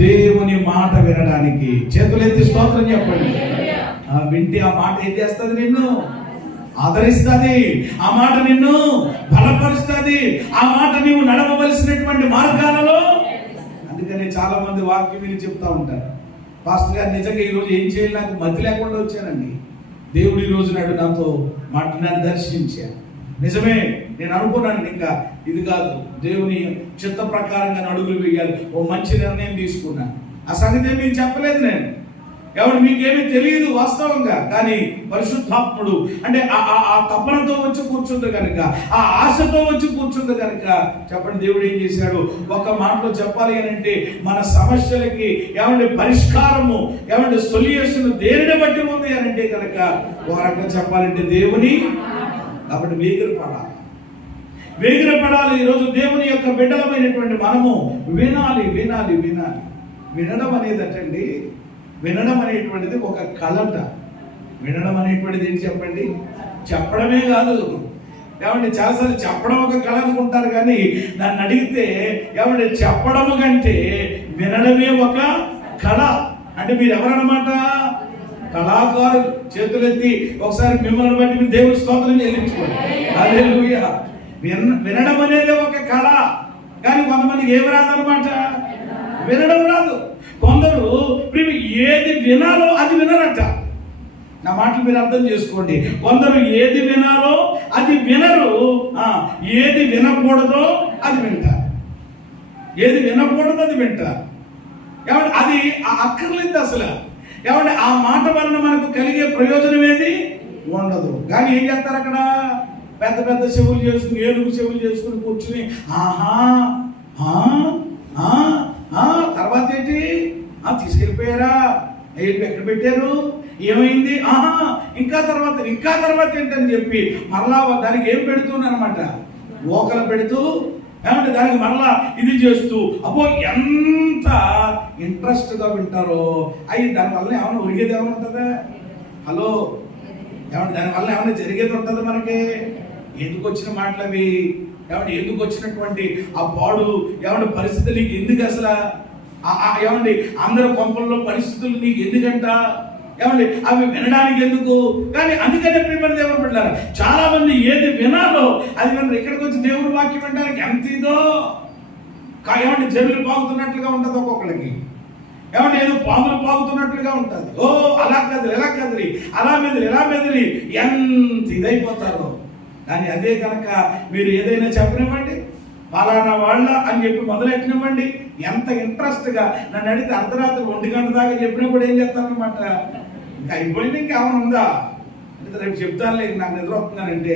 దేవుని మాట వినడానికి. చేతులెత్తి స్తోత్రం చెప్పండి. వింటే ఆ మాట ఏం చేస్తుంది? నిన్ను ఆదరిస్తుంది, ఆ మాట నిన్ను బలపరుస్తుంది, ఆ మాట నీవు నడవవలసినటువంటి మార్గాలలో. అందుకని చాలా మంది వాక్యం విని చెప్తా ఉంటారు, పాస్టర్ గారు నిజంగా ఈరోజు ఏం చేయాలి, నాకు మతి లేకుండా వచ్చానండి, దేవుడు ఈ రోజు నాడు నాతో నన్ను దర్శించాను. నిజమే, నేను అనుకున్నాను ఇంకా ఇది కాదు, దేవుని చిత్త ప్రకారంగా అడుగులు వేయాలి, ఓ మంచి నిర్ణయం తీసుకున్నాను. ఆ సంగతి ఏమీ చెప్పలేదు నేను, ఎవరు మీకేమీ తెలియదు వాస్తవంగా. కానీ పరిశుద్ధాత్ముడు అంటే ఆ తపనతో వచ్చి కూర్చుంది కనుక, ఆ ఆశతో వచ్చి కూర్చుంది కనుక చెప్పండి, దేవుడు ఏం చేశాడు? ఒక మాటలో చెప్పాలి అని అంటే మన సమస్యలకి ఏమంటే పరిష్కారము, ఏమంటే సొల్యూషన్ దేనిని బట్టి ఉంది అని అంటే కనుక ఒక రకంగా చెప్పాలంటే దేవుని. కాబట్టి వేగిరపడాలి. ఈరోజు దేవుని యొక్క బిడ్డలమైనటువంటి మనము వినాలి. వినడం అనేది అటండి, వినడం అనేటువంటిది ఒక కళట. వినడం అనేటువంటిది ఏంటి చెప్పండి? చెప్పడమే కాదు. ఏమంటే చాలాసార్లు చెప్పడం ఒక కళ అనుకుంటారు, కానీ నన్ను అడిగితే ఏమంటే చెప్పడము కంటే వినడమే ఒక కళ. అంటే మీరు ఎవరన్నమాట? కళాకారులు. చేతులెత్తి ఒకసారి మిమ్మల్ని బట్టి మీరు దేవుని స్తోత్రం చెల్లించుకోండి. హల్లెలూయా. వినడం అనేది ఒక కళ, కానీ కొంతమందికి ఏమి రాదన్నమాట, వినడం రాదు. కొందరు ఏది వినాలో అది వినరట. నా మాటలు మీరు అర్థం చేసుకోండి. కొందరు ఏది వినాలో అది వినరు, ఏది వినకూడదో అది వింటారు. ఏది వినకూడదో అది వింటారు. ఏమంటే అది అక్కర్లేదు అసలు. ఏమంటే ఆ మాట వలన మనకు కలిగే ప్రయోజనం ఏది ఉండదు. కానీ ఏం చేస్తారు అక్కడ? పెద్ద పెద్ద చెవులు చేసుకుని, ఏనుగు చెవులు చేసుకుని కూర్చుని తర్వాత ఏంటి? తీసుకెళ్ళిపోయారా? ఎక్కడ పెట్టారు? ఏమైంది? ఇంకా తర్వాత ఏంటని చెప్పి మరలా దానికి ఏం పెడుతున్నానమాట, ఓకలు పెడుతూ ఏమంటే దానికి మరలా ఇది చేస్తూ అబ్బో ఎంత ఇంట్రెస్ట్గా వింటారో. అయ్యి దానివల్ల ఏమైనా ఒరిగేది ఏమైనా ఉంటుందా? హలో, ఏమంటే దానివల్ల ఏమైనా జరిగేది ఉంటుందా మనకి? ఎందుకు వచ్చిన మాటలు అవి? ఏమంటే ఎందుకు వచ్చినటువంటి ఆ పాడు ఏమంటే పరిస్థితులు నీకు ఎందుకు అసలు? ఏమండి అందరి కొంపల్లో పరిస్థితులు నీకు ఎందుకంట? ఏమండి అవి వినడానికి ఎందుకు? కానీ అందుకనే ప్రియమైన దేవుని బిడ్డలారా, చాలా మంది ఏది వినాలో అది వినరు. ఇక్కడికి వచ్చి దేవుని వాక్యం వినడానికి ఎంత ఇదో. ఏమంటే జరులు పాగుతున్నట్లుగా ఉంటుంది ఒక్కొక్కడికి. ఏమంటే ఏదో పాములు పాగుతున్నట్లుగా ఉంటుంది. ఓ అలా కదిలి ఎలా కదిలి, అలా మెదిలి ఎంత ఇదైపోతారో. కానీ అదే కనుక మీరు ఏదైనా చెప్పనివ్వండి, ఫలానా వాళ్ళ అని చెప్పి మొదలెట్టినివ్వండి, ఎంత ఇంట్రెస్ట్గా నన్ను అడిగితే అర్ధరాత్రి 1 గంట దాకా చెప్పినప్పుడు ఏం చెప్తానమాట, ఇంకా అయిపోయింది, ఇంకేమైనా ఉందా అంటే రేపు చెప్తాను లేక నాకు నిద్ర వస్తున్నానంటే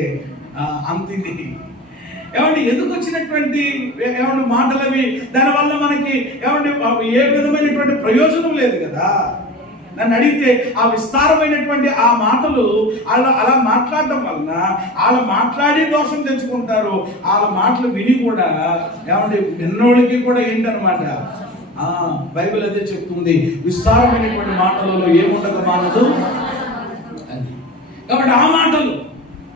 అంత ఇది. ఏమంటే ఎందుకు వచ్చినటువంటి ఏమంటే మాటలు అవి? దానివల్ల మనకి ఏమంటే ఏ విధమైనటువంటి ప్రయోజనం లేదు కదా. నన్ను అడిగితే ఆ విస్తారమైనటువంటి ఆ మాటలు అలా మాట్లాడడం వలన వాళ్ళ మాట్లాడి దోషం తెచ్చుకుంటారు. వాళ్ళ మాటలు విని కూడా ఏమంటే విన్నోళ్ళకి కూడా ఏంటనమాట, బైబిల్ అదే చెప్తుంది, విస్తారమైనటువంటి మాటలలో ఏముండగా మానదు అది. కాబట్టి ఆ మాటలు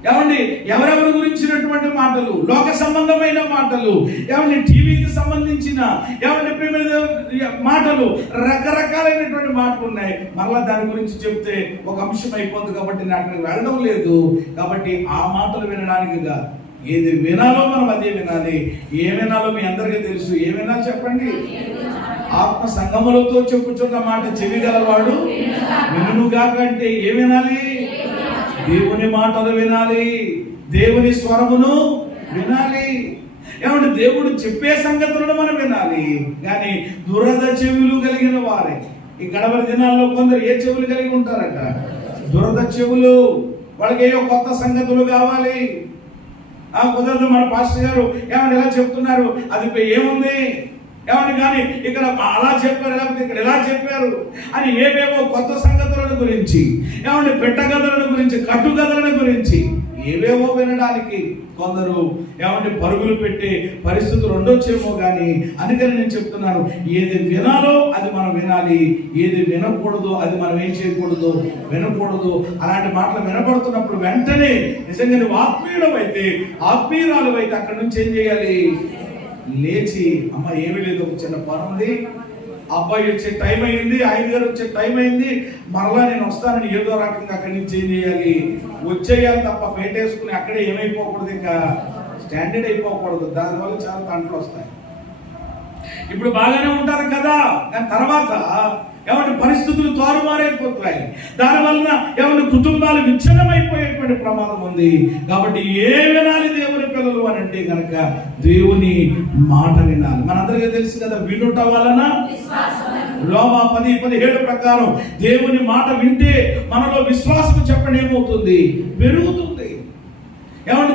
ఏమండి ఎవరెవరి గురించినటువంటి మాటలు, లోక సంబంధమైన మాటలు, ఏమండి టీవీకి సంబంధించిన ఏమండి మాటలు, రకరకాలైనటువంటి మాటలు ఉన్నాయి. మరలా దాని గురించి చెప్తే ఒక అంశం అయిపోతుంది. కాబట్టి నేను అక్కడికి వెళ్ళడం లేదు. కాబట్టి ఆ మాటలు వినడానికి ఏది వినాలో మనం అదే వినాలి. ఏ వినాలో మీ అందరికీ తెలుసు. ఏ వినాలి చెప్పండి? ఆత్మ సంగములతో చెప్పుచున్న మాట చెవి గలవాడు వినుగాక అంటే ఏ వినాలి? దేవుని మాటలు వినాలి, దేవుని స్వరమును వినాలి. ఏమంటే దేవుడు చెప్పే సంగతులను మనం వినాలి. కానీ దురద చెవులు కలిగిన వారే ఈ గడపల దినాల్లో కొందరు ఏ చెవులు కలిగి ఉంటారట? దురద చెవులు. వాళ్ళకి ఏవో కొత్త సంగతులు కావాలి. కుదరదు, మన పాస్టర్ గారు ఏమంటే ఎలా చెప్తున్నారు, అది ఏముంది ఏమంటే కానీ ఇక్కడ అలా చెప్పారు, లేకపోతే ఇక్కడ ఎలా చెప్పారు అని ఏవేవో కొత్త సంగతులను గురించి, ఏమంటే పెట్టగదలను గురించి, కట్టుగదలను గురించి ఏవేవో వినడానికి కొందరు ఏమంటే పరుగులు పెట్టే పరిస్థితులు ఉండొచ్చేమో. కానీ అందుకని నేను చెప్తున్నాను, ఏది వినాలో అది మనం వినాలి, ఏది వినకూడదు అది మనం ఏం చేయకూడదు, వినకూడదు. అలాంటి మాటలు వినపడుతున్నప్పుడు వెంటనే నిజంగా నువ్వు ఆత్మీయురాలు అయితే అక్కడి నుంచి ఏం చేయాలి? లేచి, అమ్మ ఏమీ లేదు, ఒక చిన్న పని ఉంది, అబ్బాయి వచ్చే టైం అయింది, 5 గారు వచ్చే టైం అయింది, మరలా నేను వస్తానని ఏదో రకంగా అక్కడి నుంచి ఏం చేయాలి? వచ్చేయాలి తప్ప పెట్టేసుకుని అక్కడే ఏమైపోకూడదు, ఇంకా స్టాండర్డ్ అయిపోకూడదు. దానివల్ల చాలా తంటలు వస్తాయి. ఇప్పుడు బాగానే ఉంటారు కదా, కానీ తర్వాత ఏమంటే పరిస్థితులు తారుమారైపోతాయి. దానివల్ల ఏమంటే కుటుంబాలు విచ్ఛిన్నమైపోయేటువంటి ప్రమాదం ఉంది. కాబట్టి ఏ వినాలి దేవుని పిల్లలు అని అంటే కనుక దేవుని మాట వినాలి. మనందరికీ తెలుసు కదా, వినుట వలన రోమా 10:17 ప్రకారం దేవుని మాట వింటే మనలో విశ్వాసం చెప్పండి ఏమవుతుంది? పెరుగుతుంది. ఏమంటే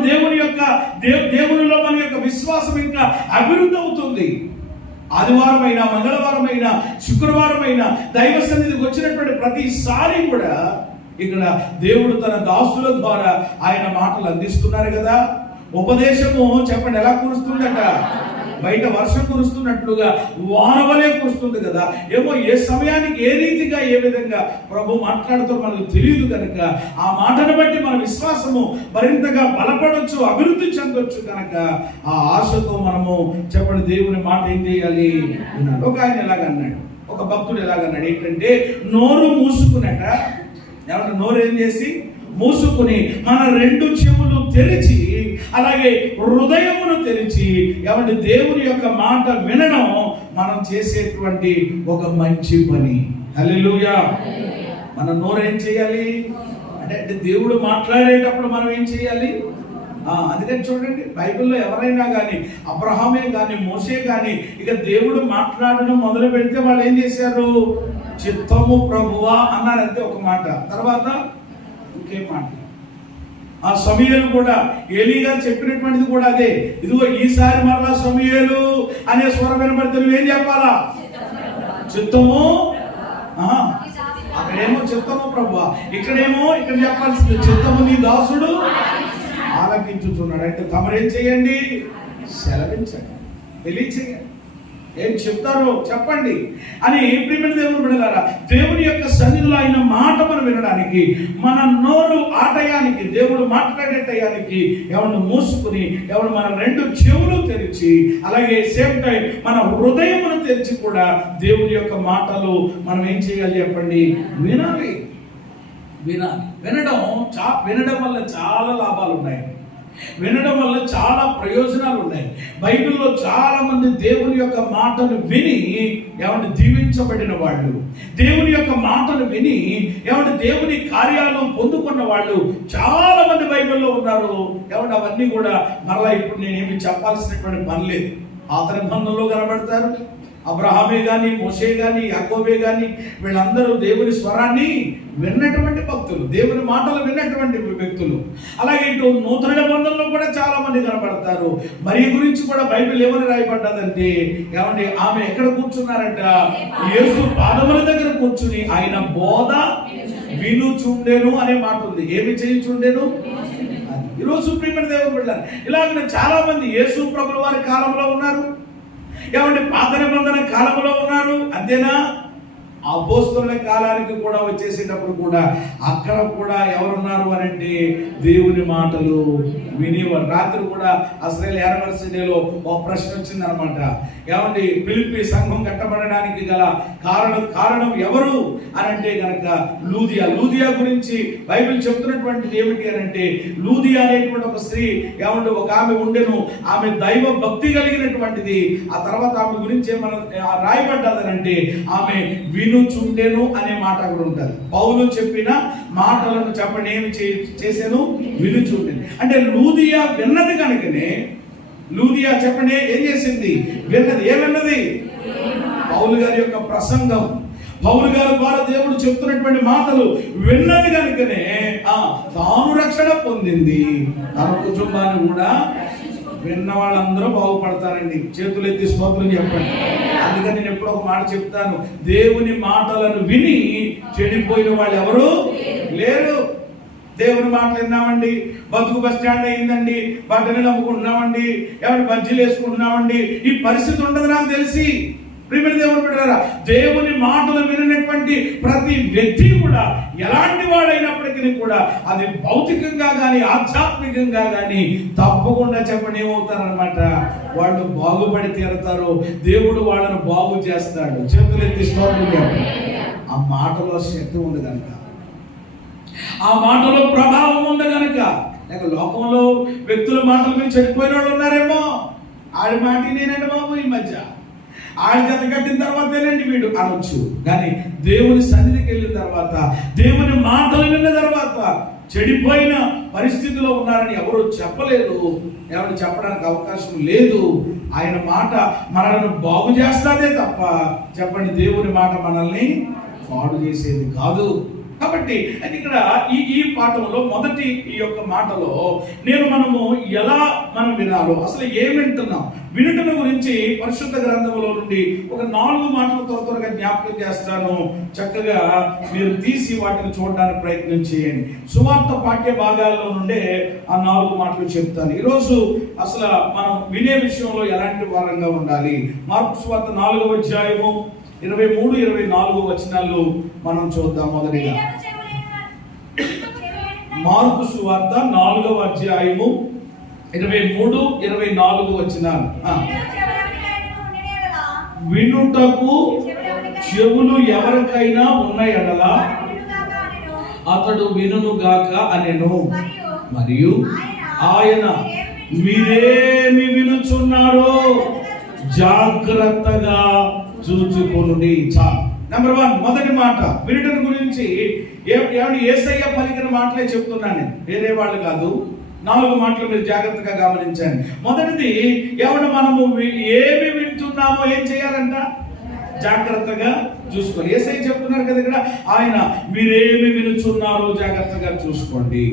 దేవునిలో మన యొక్క విశ్వాసం ఇంకా అభివృద్ధి అవుతుంది. ఆదివారం అయినా, మంగళవారం అయినా, శుక్రవారం అయినా దైవ సన్నిధికి వచ్చినటువంటి ప్రతిసారి కూడా ఇక్కడ దేవుడు తన దాసుల ద్వారా ఆయన మాటలు అందిస్తున్నారు కదా. ఉపదేశము చెప్పండి ఎలా కురుస్తుందట? బయట వర్షం కురుస్తున్నట్లుగా వానవలే కురుస్తుంది కదా. ఏమో ఏ సమయానికి ఏ రీతిగా ఏ విధంగా ప్రభు మాట్లాడుతూ మనకు తెలియదు కనుక ఆ మాటను బట్టి మన విశ్వాసము మరింతగా బలపడొచ్చు, అభివృద్ధి చెందొచ్చు. కనుక ఆ ఆశతో మనము చెప్పండి దేవుని మాట ఏం చేయాలి? ఒక ఆయన ఎలాగన్నాడు, ఒక భక్తుడు ఎలాగన్నాడు ఏంటంటే, నోరు మూసుకున్నట, ఏమంటే నోరు ఏం చేసి మూసుకుని మన 2 చెవులు తెరిచి అలాగే హృదయమును తెరిచి ఏమంటే దేవుని యొక్క మాట వినడం మనం చేసేటువంటి ఒక మంచి పని. హల్లెలూయా. మన నోరు ఏం చేయాలి అంటే దేవుడు మాట్లాడేటప్పుడు మనం ఏం చేయాలి? అందుకని చూడండి, బైబిల్లో ఎవరైనా కానీ, అబ్రహామే కానీ, మోసే కానీ ఇక దేవుడు మాట్లాడడం మొదలు పెడితే వాళ్ళు ఏం చేశారు? చిత్తము ప్రభువా అన్నారు, అంతే ఒక మాట. తర్వాత ఇంకేం మాట ఆ సమూయేలు కూడా ఏలీ గారు చెప్పినటువంటిది కూడా అదే. ఇదిగో ఈసారి మరలా సమూయేలు అనే స్వరం వినబడితే నువ్వేం చెప్పాలా? చిత్తము. అక్కడేమో చిత్తము ప్రభువా, ఇక్కడేమో ఇక్కడ చెప్పాల్సింది చిత్తము నీ దాసుడు ఆలకించుచున్నాడు. అంటే తమరేం చేయండి? సెలవించండి, తెలియచేయండి, ఏం చెప్తారో చెప్పండి అని. ప్రియమైన దేవుని బిడ్డలారా, దేవుని యొక్క సన్నిధిలో ఆయన మాట మనం వినడానికి, మన నోరు ఆ టయానికి, దేవుడు మాట్లాడే టయానికి ఎవరిని మూసుకుని, ఎవరు మన రెండు చెవులు తెరిచి, అలాగే సేమ్ టైం మన హృదయమును తెరిచి కూడా దేవుని యొక్క మాటలు మనం ఏం చేయాలి చెప్పండి? వినాలి. వినడం వల్ల చాలా లాభాలు ఉన్నాయి. వినడం వల్ల చాలా ప్రయోజనాలు ఉన్నాయి. బైబిల్లో చాలా మంది దేవుని యొక్క మాటలు విని ఏమంటే దీవించబడిన వాళ్ళు, దేవుని యొక్క మాటలు విని ఏమంటే దేవుని కార్యాలు పొందుకున్న వాళ్ళు చాలా మంది బైబిల్లో ఉన్నారు. ఏమంటే అవన్నీ కూడా మరలా ఇప్పుడు నేనేమి చెప్పాల్సినటువంటి పని లేదు. పాత నిబంధనలో కనబడతారు. అబ్రహామే కానీ, మోషే కానీ, యాకోబే కానీ వీళ్ళందరూ దేవుని స్వరాన్ని విన్నటువంటి భక్తులు, దేవుని మాటలు విన్నటువంటి వ్యక్తులు. అలాగే ఇటు నూతన నిబంధనలో కూడా చాలా మంది కనబడతారు. మరి గురించి కూడా బైబిల్ ఏమని రాయబడ్డదంటే, ఏమంటే ఆమె ఎక్కడ కూర్చున్నారంట? యేసు పాదముల దగ్గర కూర్చుని ఆయన బోధ వినుచుండెను అనే మాట ఉంది. ఏమి చేయుచుండెను? ఈరోజు ప్రియమైన దేవుని బిడ్డలారా, ఇలాగ చాలా మంది యేసు ప్రభుల వారి కాలంలో ఉన్నారు, ఏమంటే పాత నిబంధన కాలంలో ఉన్నారు. అంతేనా? అపోస్తలుల కాలానికి కూడా వచ్చేసేటప్పుడు కూడా అక్కడ కూడా ఎవరున్నారు అని అంటే దేవుని మాటలు వినేవారు. రాత్రి కూడా అసలు యూనివర్సిటీలో ఒక ప్రశ్న వచ్చింది అనమాట. ఏమంటే ఫిలిప్పీ సంఘం కట్టబడడానికి గల కారణం ఎవరు అని అంటే గనక లూదియా గురించి బైబిల్ చెప్తున్నటువంటిది ఏమిటి అని అంటే, లూదియా అనేటువంటి ఒక స్త్రీ ఏమంటే ఒక ఆమె ఉండెను. ఆమె దైవ భక్తి కలిగినటువంటిది. ఆ తర్వాత ఆమె గురించి ఏమన్నా రాయబడ్డదనంటే ఆమె వినుచుండెను అనే మాట కూడా ఉంటుంది. పౌలు చెప్పిన మాటలను చెప్పండి ఏమి చేశాను? వినుచుండెను. అంటే లూదియా విన్నది కనుకనే, లూదియా చెప్పండి ఏం చేసింది? విన్నది. ఏమన్నది? పౌలు గారి యొక్క ప్రసంగం, పౌలు గారి ద్వారా దేవుడు చెప్తున్నటువంటి మాటలు విన్నది కనుకనే తాను రక్షణ పొందింది, తన కుటుంబాన్ని కూడా. విన్న వాళ్ళందరూ బాగుపడతారండి. చేతులు ఎత్తి స్తోత్రం చెప్పండి. అందుకని నేను ఎప్పుడు ఒక మాట చెప్తాను, దేవుని మాటలను విని చెడిపోయిన వాళ్ళు ఎవరు లేరు. దేవుని మాటలు విన్నామండి, బతుకు బస్ స్టాండ్ అయిందండి, బట్టలు అమ్ముకుంటున్నామండి, ఎవరి బజ్జీలు వేసుకుంటున్నామండి, ఈ పరిస్థితి ఉండదు నాకు తెలిసి. ప్రియమైన దేవుని బిడ్డలారా, దేవుని మాటలు వినటువంటి ప్రతి వ్యక్తి కూడా ఎలాంటి వాడైనప్పటికీ కూడా అది భౌతికంగా కానీ ఆధ్యాత్మికంగా కానీ తప్పకుండా చెప్పని ఏమవుతారనమాట, వాళ్ళు బాగుపడి తీరుతారు. దేవుడు వాళ్ళను బాగు చేస్తాడు. చేతులు ఎత్తి స్తోత్రం చెప్పండి. ఆ మాటలో శక్తి ఉంది కనుక, ఆ మాటలో ప్రభావం ఉంది కనుక. లేక లోకంలో వ్యక్తుల మాటలు మీద చెడిపోయిన వాళ్ళు ఉన్నారేమో, ఆడి మాట నేనండి బాబు ఈ మధ్య, ఆడి జత కట్టిన తర్వాతేనండి వీడు అనొచ్చు. కానీ దేవుని సన్నిధికి వెళ్ళిన తర్వాత, దేవుని మాటలు విన్న తర్వాత చెడిపోయిన పరిస్థితిలో ఉన్నారని ఎవరు చెప్పలేదు, ఎవరు చెప్పడానికి అవకాశం లేదు. ఆయన మాట మనల్ని బాగు చేస్తాదే తప్ప చెప్పండి దేవుని మాట మనల్ని పాడు చేసేది కాదు. కాబట్టి అది ఇక్కడ ఈ పాఠంలో మొదటి ఈ యొక్క మాటలో మనము ఎలా మనం వినాలో, అసలు ఏం వింటున్నాం, వినుటల గురించి పరిశుద్ధ గ్రంథంలో నుండి ఒక 4 మాటలు త్వరగా జ్ఞాపకం చేస్తాను. చక్కగా మీరు తీసి వాటిని చూడడానికి ప్రయత్నం చేయండి. సువార్త పాఠ్య భాగాల్లో నుండే ఆ 4 మాటలు చెప్తాను. ఈరోజు అసలు మనం వినే విషయంలో ఎలాంటి వారంగా ఉండాలి. మార్కు సువార్త 4వ అధ్యాయము 23-24 వచనాలు మనం చూద్దాం. మొదటిగా మార్కు సువార్త 4వ అధ్యాయము 23-24 వచనాలు. వినుటకు చెవులు ఎవరికైనా ఉన్న ఎడల అతడు వినుగాక అనెను. మరియు ఆయన మీరేమి వినుచున్నారో జాగ్రత్తగా చూచుకొనుడి. నెంబర్ 1 మొదటి మాట వినుట గురించి యేసయ్య పలికిన మాటలే చెప్తున్నాను, వేరే వాళ్ళు కాదు. 4 మాటలు మీరు జాగ్రత్తగా గమనించండి. మొదటిది మనము ఏమి వింటున్నామో ఏం చేయాలంట? జాగ్రత్తగా చూసుకోండి. యేసయ్య చెప్తున్నారు కదా ఇక్కడ, ఆయన మీరేమి వినుచున్నారో జాగ్రత్తగా చూసుకోండి.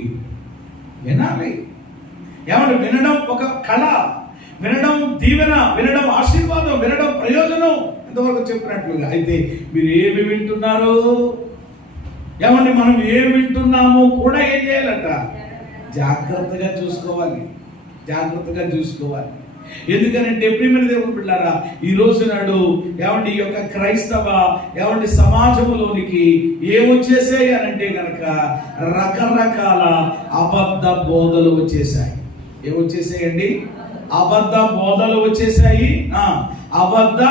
వినాలి. ఏమంటే వినడం ఒక కళ, వినడం దీవెన, వినడం ఆశీర్వాదం, వినడం ప్రయోజనం, ఎంతవరకు చెప్పినట్లుగా. అయితే మీరు ఏమి వింటున్నారు? ఏమంటే మనం ఏమి వింటున్నామో కూడా ఏం చేయాలట? జాగ్రత్తగా చూసుకోవాలి, జాగ్రత్తగా చూసుకోవాలి. ఎందుకనంటే ప్రియమైన దేవుని బిడ్డలారా, ఈ రోజు నాడు ఏమంటే ఈ యొక్క క్రైస్తవ ఏమంటే సమాజంలోనికి ఏమొచ్చేసాయి అనంటే కనుక రకరకాల అబద్ధ బోధలు వచ్చేసాయి. ఏమొచ్చేసాయండి? అబద్ధ బోధలు వచ్చేసాయి. అబద్ధ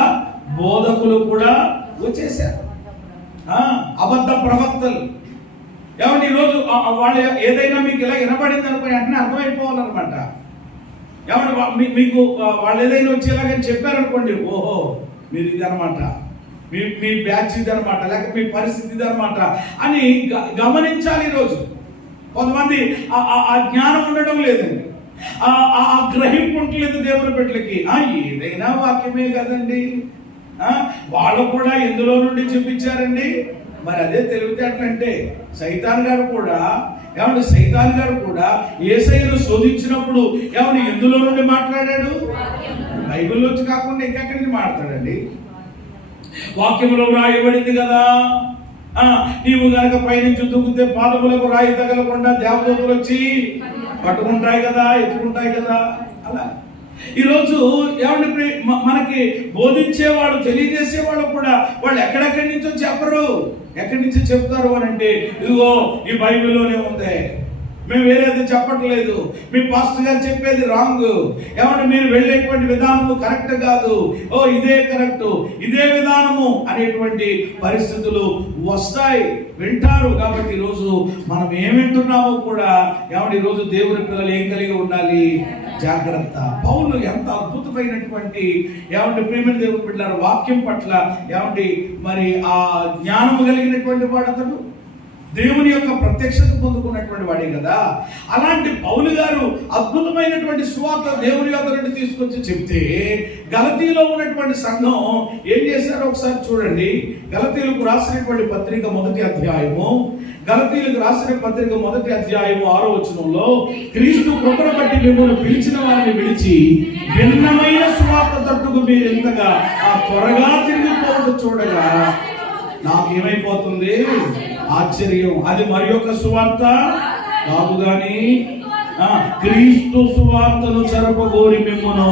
బోధకులు కూడా వచ్చేసారు, అబద్ధ ప్రవక్తలు. ఏమంటే ఈరోజు వాళ్ళు ఏదైనా మీకు ఇలా వినబడింది అనుకో వెంటనే అర్థమైపోవాలన్నమాట. ఏమంటే మీకు వాళ్ళు ఏదైనా వచ్చేలాగని చెప్పారనుకోండి, ఓహో మీరు ఇది అనమాట, మీ బ్యాచ్ ఇది అనమాట, లేక మీ పరిస్థితి ఇది అనమాట అని గమనించాలి. ఈరోజు కొంతమంది ఆ జ్ఞానం ఉండడం లేదండి, ఆ గ్రహింపు ఉండలేదు దేవుని బిడ్డలకి. ఏదైనా వాక్యమే కదండి, వాళ్ళు కూడా ఎందులో నుండి చూపించారండి. మరి అదే తెలివితేటలంటే సైతాన్ గారు కూడా ఏమంటే సైతాన్ గారు కూడా యేసయ్యను శోధించినప్పుడు ఏమన్నా ఎందులో నుండి మాట్లాడాడు? బైబిల్లోంచి కాకుండా ఇంకెక్కడి నుంచి మాట్లాడండి? వాక్యంలో రాయబడింది కదా, నీవు గనక పైనుంచి దూకితే పాదములకు రాయి తగలకుండా దేవదూతలు వచ్చి పట్టుకుంటాయి కదా, ఎత్తుకుంటాయి కదా. అలా ఈరోజు ఏమంటే మనకి బోధించేవాడు, తెలియజేసేవాడు కూడా వాళ్ళు ఎక్కడెక్కడి నుంచో చెప్పరు. ఎక్కడి నుంచి చెప్తారు అని అంటే, ఇదిగో ఈ బైబిల్లోనే ఉంది, మేము వేరేది చెప్పట్లేదు, మీ పాస్టర్ గారు చెప్పేది రాంగ్, ఏమంటే మీరు వెళ్ళేటువంటి విధానము కరెక్ట్ కాదు, ఇదే కరెక్ట్, ఇదే విధానము అనేటువంటి పరిస్థితులు వస్తాయి, వింటారు. కాబట్టి ఈరోజు మనం ఏం వింటున్నామో కూడా ఏమంటే ఈరోజు దేవుని పిల్లలు ఏం కలిగి ఉండాలి? జాగ్రత్త. పౌలు ఎంత అద్భుతమైనటువంటి ఏమంటే ప్రియమైన దేవుని బిడ్డలారా వాక్యం పట్ల ఏమంటే మరి ఆ జ్ఞానము కలిగినటువంటి వాడు, అతడు దేవుని యొక్క ప్రత్యక్షత పొందుకున్నటువంటి వాడే కదా. అలాంటి పౌలు గారు అద్భుతమైనటువంటి సువార్త దేవుని యొక్క నుండి తీసుకొచ్చి చెప్తే గలతీలో ఉన్నటువంటి సంఘం ఏం చేశారో ఒకసారి చూడండి. గలతీలకు రాసినటువంటి పత్రిక మొదటి అధ్యాయము, గలతీలకు రాసిన పత్రిక మొదటి అధ్యాయము 6వ వచనంలో, క్రీస్తు కృపను బట్టి మిమ్మల్ని పిలిచిన వారిని విడిచి భిన్నమైన సువార్త తట్టుకు మీరు ఎంతగా త్వరగా తిరిగిపోవడం చూడగా నాకేమైపోతుంది? ఆశ్చర్యం. అది మరి యొక్క సువార్త కాదు గాని క్రీస్తు సువార్తను చెరపగోరి మిమ్మును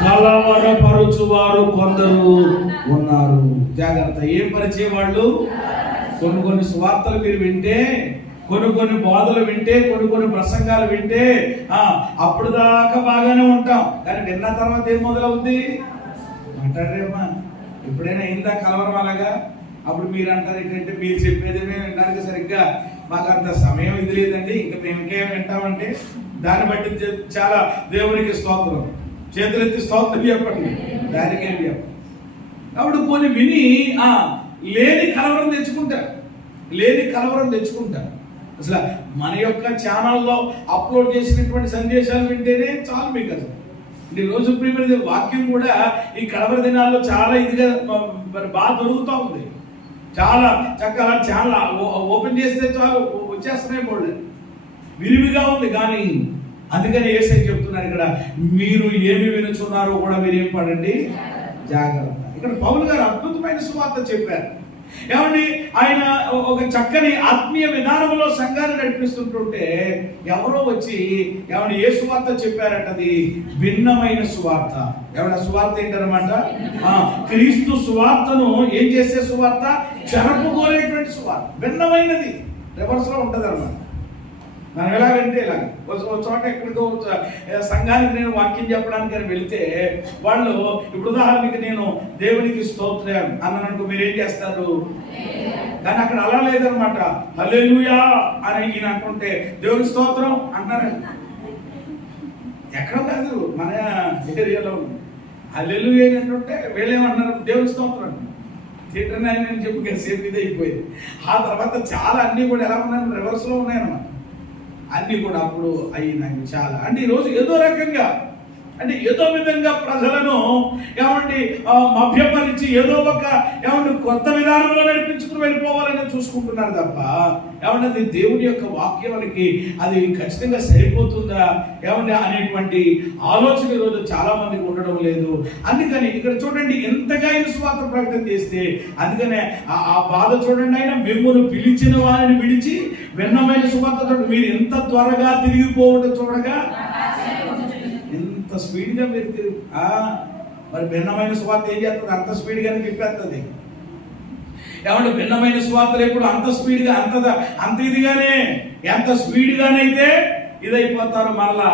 కలవరపరుచువారు కొందరు ఉన్నారు. జాగ్రత్త. ఏం పరిచే వాళ్ళు? కొన్ని సువార్తలు మీరు వింటే, కొన్ని బోధలు వింటే, కొన్ని ప్రసంగాలు వింటే అప్పుడు దాకా బాగానే ఉంటాం, కానీ విన్న తర్వాత ఏం మొదలవుద్ది? మాట్లాడరేమా ఎప్పుడైనా అయిందా కలవరం అలాగా? అప్పుడు మీరు అంటారు ఏంటంటే, మీరు చెప్పేది మేము వినడానికి సరిగ్గా మాకు అంత సమయం ఇది లేదండి, ఇంకా మేము ఇంకేం వింటామంటే దాన్ని బట్టి చాలా దేవునికి స్తోత్రం, చేతులెత్తి స్తోత్రం చెప్పండి, దానికేం చెప్పండి. కాబట్టి కొన్ని విని లేని కలవరం తెచ్చుకుంటారు. అసలు మన యొక్క ఛానల్లో అప్లోడ్ చేసినటువంటి సందేశాలు వింటేనే చాలు మీకు. అసలు రోజు ప్రియమైన వాక్యం కూడా ఈ కలవర దినాల్లో చాలా ఇదిగా బాగా దొరుకుతూ ఉంది. చాలా చక్కగా ఛానల్ ఓపెన్ చేస్తే చాలు వచ్చేస్తున్నాయి, బోల్డ్ విరివిగా ఉంది. కానీ అందుకని యేసయ్య చెప్తున్నారు ఇక్కడ, మీరు ఏమి వినుచున్నారో కూడా మీరు ఏం పడండి? జాగ్రత్త. ఇక్కడ పౌలు గారు అద్భుతమైన సువార్త చెప్పారు. ఏమండి, ఆయన ఒక చక్కని ఆత్మీయ విధానంలో సంఘాన్ని నడిపిస్తుంటుంటే ఎవరో వచ్చి ఏమండి ఏ సువార్త చెప్పారంటది? భిన్నమైన సువార్త. ఏమన్నా సువార్త ఏంటనమాట? క్రీస్తు సువార్తను ఏం చేసే సువార్త? చెరపుకోలేటువంటి సువార్త, భిన్నమైనది, రివర్స్ లో ఉంటది అన్నమాట. మనం ఎలాగంటే ఇలా ఒక చోట ఎక్కడికో సంఘానికి నేను వాక్యం చెప్పడానికి అని వెళితే వాళ్ళు, ఇప్పుడు ఉదాహరణకి నేను దేవునికి స్తోత్రం అన్నట్టు మీరేం చేస్తారు? కానీ అక్కడ అలా లేదనమాట. హల్లెలూయా అని ఈయన అంటుంటే దేవుని స్తోత్రం అంటారు. ఎక్కడ కాదు, మన ఏరియాలో హల్లెలూయా అంటుంటే వీళ్ళేమన్నారు? దేవుని స్తోత్రం థియేటర్ అని చెప్పి సేఫ్ ఇది అయిపోయింది. ఆ తర్వాత చాలా అన్నీ కూడా ఎలా ఉన్నాయి? రివర్స్ లో ఉన్నాయన్నమాట. అన్నీ కూడా అప్పుడు అయ్యిందండి చాలా. అంటే ఈరోజు ఏదో రకంగా అంటే ఏదో విధంగా ప్రజలను ఏమండి మభ్యపరిచి ఏదో ఒక ఏమంటే కొత్త విధానంలో నడిపించుకుని వెళ్ళిపోవాలని చూసుకుంటున్నారు తప్ప ఏమంటే అది దేవుని యొక్క వాక్యానికి అది ఖచ్చితంగా సరిపోతుందా ఏమంటే అనేటువంటి ఆలోచన ఈరోజు చాలా మందికి ఉండడం లేదు. అందుకని ఇక్కడ చూడండి, ఎంతగా ఆయన సువార్త ప్రకటన చేస్తే అందుకనే ఆ బాధ చూడండి, ఆయన మిమ్మును పిలిచిన వారిని విడిచి భిన్నమైన సువార్త మీరు ఎంత త్వరగా తిరిగిపోవడం చూడగా ఎంత స్పీడ్గా మీరు మరి భిన్నమైన సువార్త ఏం చేస్తుంది? అంత స్పీడ్గానే చెప్పేస్తుంది. ఏమంటే భిన్నమైన సువార్తలు ఎప్పుడు అంత స్పీడ్గా అంత ఇదిగానే ఎంత స్పీడ్గానైతే ఇదైపోతారు మరలా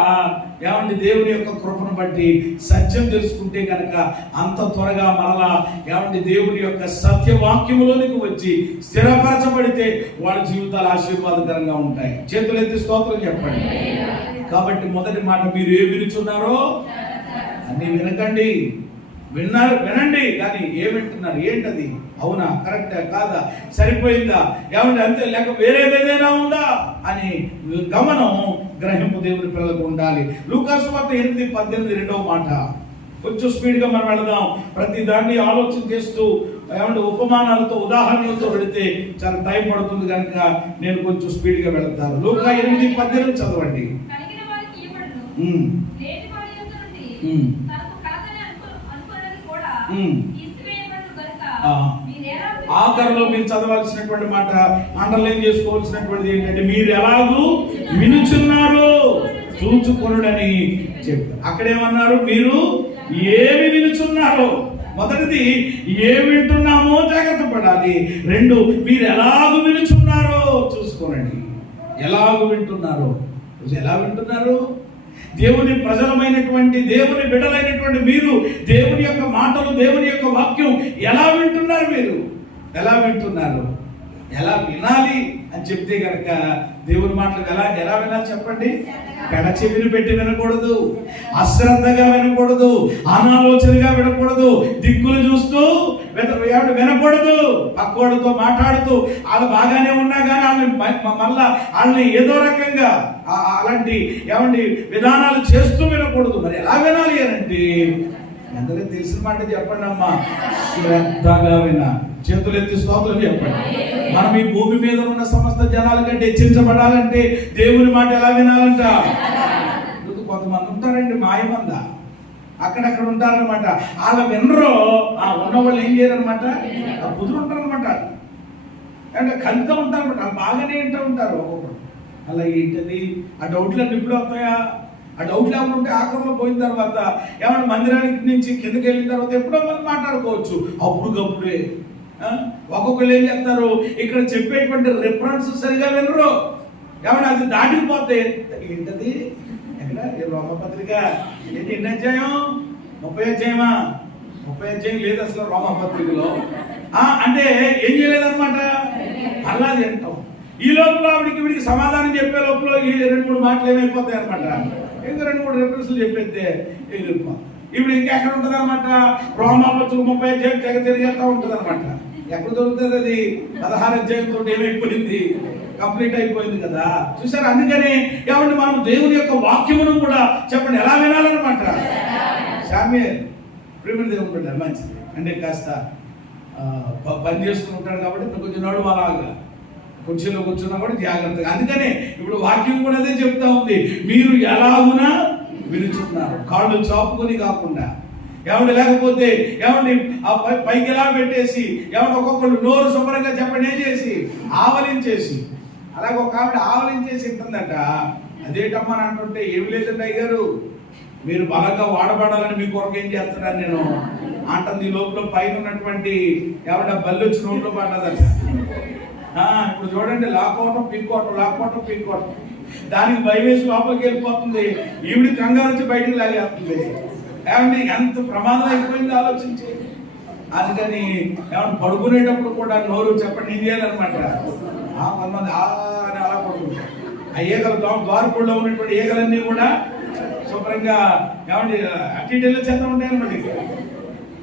ఏమంటే దేవుని యొక్క కృపను బట్టి సత్యం తెలుసుకుంటే కనుక అంత త్వరగా మరలా ఏమంటే దేవుని యొక్క సత్యవాక్యములోనికి వచ్చి స్థిరపరచబడితే వాళ్ళ జీవితాలు ఆశీర్వాదకరంగా ఉంటాయి. చేతులెత్తి స్తోత్రం చెప్పండి. కాబట్టి మొదటి మాట, మీరు ఏ వినుచున్నారో అన్ని వినకండి. వినండి కానీ ఏ వింటున్నారు? ఏంటది? అవునా, కరెక్టా కాదా, సరిపోయిందా, ఏమంటే అంతే, లేక వేరేదేదైనా ఉందా అని గమనం గ్రహింపు దేవుని పిల్లలకు ఉండాలి. లూకాసు వార్త 8:18 రెండవ మాట. కొంచెం స్పీడ్గా మనం వెళదాం. ప్రతి దాన్ని ఆలోచన చేస్తూ ఏమంటే ఉపమానాలతో ఉదాహరణలతో వెళితే చాలా టైం పడుతుంది కనుక నేను కొంచెం స్పీడ్గా వెళతాను. లూకా 8:18 చదవండి. ఆఖరిలో మీరు చదవాల్సినటువంటి మాట, అండర్లైన్ చేసుకోవాల్సినటువంటిది ఏంటంటే, మీరు ఎలాగూ వినుచున్నారు చూచుకొనుడని చెప్పారు. అక్కడేమన్నారు? మీరు ఏమి వినుచున్నారో. మొదటిది ఏమి వింటున్నామో జాగ్రత్త పడాలి. రెండు, మీరు ఎలాగూ వినుచున్నారో చూసుకోనండి. ఎలాగూ వింటున్నారో. ఎలా వింటున్నారు? దేవుని ప్రజలమైనటువంటి దేవుని బిడ్డలైనటువంటి మీరు దేవుని యొక్క మాటలు, దేవుని యొక్క వాక్యం ఎలా వింటున్నారు? మీరు ఎలా వింటున్నారు? ఎలా వినాలి అని చెప్తే కనుక దేవుని మాటలు ఎలా వినాలి చెప్పండి. పెడచెవిని పెట్టి వినకూడదు, అశ్రద్ధగా వినకూడదు, అనాలోచనగా వినకూడదు, దిక్కులు చూస్తూ వినకూడదు. పక్కోడితో మాట్లాడుతూ వాళ్ళు బాగానే ఉన్నా కానీ మళ్ళా వాళ్ళని ఏదో రకంగా అలాంటి విధానాలు చేస్తూ వినకూడదు. మరి ఎలా వినాలి అంటే అందరికీ తెలిసిన మాట చెప్పండి అమ్మా, శ్రద్ధగా వినాలి. చేతులు ఎత్తి స్తోత్రం చెప్పండి. మనం ఈ భూమి మీద ఉన్న సమస్త జనాల కంటే హెచ్చించబడాలంటే దేవుని మాట ఎలా వినాలంట? కొంతమంది ఉంటారండి మాయమంద, అక్కడక్కడ ఉంటారనమాట. వాళ్ళ వినరో ఉన్నవాళ్ళు ఏం చేయరనమాట, కుదురు ఉంటారనమాట, అంటే కలిత ఉంటారనమాట. బాగానే వింటూ ఉంటారు ఒక్కొక్కరు. అలా ఏంటది? ఆ డౌట్లన్నీ ఇప్పుడు వస్తాయా? ఆ డౌట్లు ఏమైనా ఉంటే ఆఖరిలో పోయిన తర్వాత ఏమైనా మందిరానికి నుంచి కిందకి వెళ్ళిన తర్వాత ఎప్పుడో మనం మాట్లాడుకోవచ్చు. అప్పుడుకప్పుడే ఒక్కొక్కరు ఏం చేస్తారు, ఇక్కడ చెప్పేటువంటి రిఫరెన్స్ సరిగా వినరు. ఏమన్నా అది దాటిపోతే ఏంటది? ఎక్కడ రోమపత్రిక ఏంటి? ఎన్ని అధ్యాయం? 30 అధ్యాయమా? 30 అధ్యాయం లేదు అసలు రోమపత్రికలో. అంటే ఏం చేయలేదన్నమాట, అలా తింటాం. ఈ లోపల వీడికి సమాధానం చెప్పే లోపల ఈ 2-3 మాటలు ఏమైపోతాయి అనమాట. ఇంకా 2-3 రిఫరెన్స్లు చెప్పేస్తే ఇప్పుడు ఇంకా ఎక్కడ ఉంటుంది అనమాట? రోమపత్రిక 30 అధ్యాయం తెగ తిరిగేస్తా ఉంటుంది అనమాట. ఎప్పుడు దొరుకుతుంది అది? 16 అధ్యాయంతో ఏమైపోయింది, కంప్లీట్ అయిపోయింది కదా. చూసారు? అందుకని ఏమంటే మనం దేవుని యొక్క వాక్యమును కూడా చెప్పండి ఎలా వినాలన్నమాట. శామ్యూయల్ ప్రేమ దేవుని బిడ్డ మంచిది అంటే కాస్త పని చేసుకుని ఉంటాడు కాబట్టి కొంచెం నడుము అలాగా కుర్చీలో కూర్చున్నా కూడా జాగ్రత్తగా. అందుకనే ఇప్పుడు వాక్యం కూడా అదే చెప్తా ఉంది, మీరు ఎలాగునా వినుచున్నారు, కాళ్ళు చాపుకొని కాకుండా. ఏమంటే లేకపోతే ఏమండి పైకి ఎలా పెట్టేసి ఒక్కొక్కరు నోరు శుభ్రంగా చెప్పండి ఏం చేసి ఆవలించేసి, అలాగే ఒక ఆవిడ ఆవలించేసి ఉంటుందట. అదేటమ్మా అని అంటుంటే ఏమి లేదండి అయ్యారు, మీరు బలంగా వాడబడాలని మీ కొరకు ఏం చేస్తున్నాను నేను అంటుంది. లోపల పైన ఉన్నటువంటి బల్లి వచ్చి నోట్లో పడ్డదట. ఇప్పుడు చూడండి, లాక్కోవటం పీక్కోవటం దానికి భయం వేసి లోపలికి వెళ్ళిపోతుంది. ఈవిడి కంగారు వచ్చి బయటికి లాగేస్తుంది. ఏమంటే ఎంత ప్రమాదం అయిపోయింది ఆలోచించి. అందుకని ఏమన్నా పడుకునేటప్పుడు కూడా నోరు చెప్పండి ఇది చేయాలన్నమాట. కొంతమంది అని అలా పడుకుంటారు. ఆ ఈగలు ద్వారపుల్లో ఉన్నటువంటి ఈగలన్నీ కూడా శుభ్రంగా ఏమంటే అటీడీలో చేత ఉంటాయి అనమాట.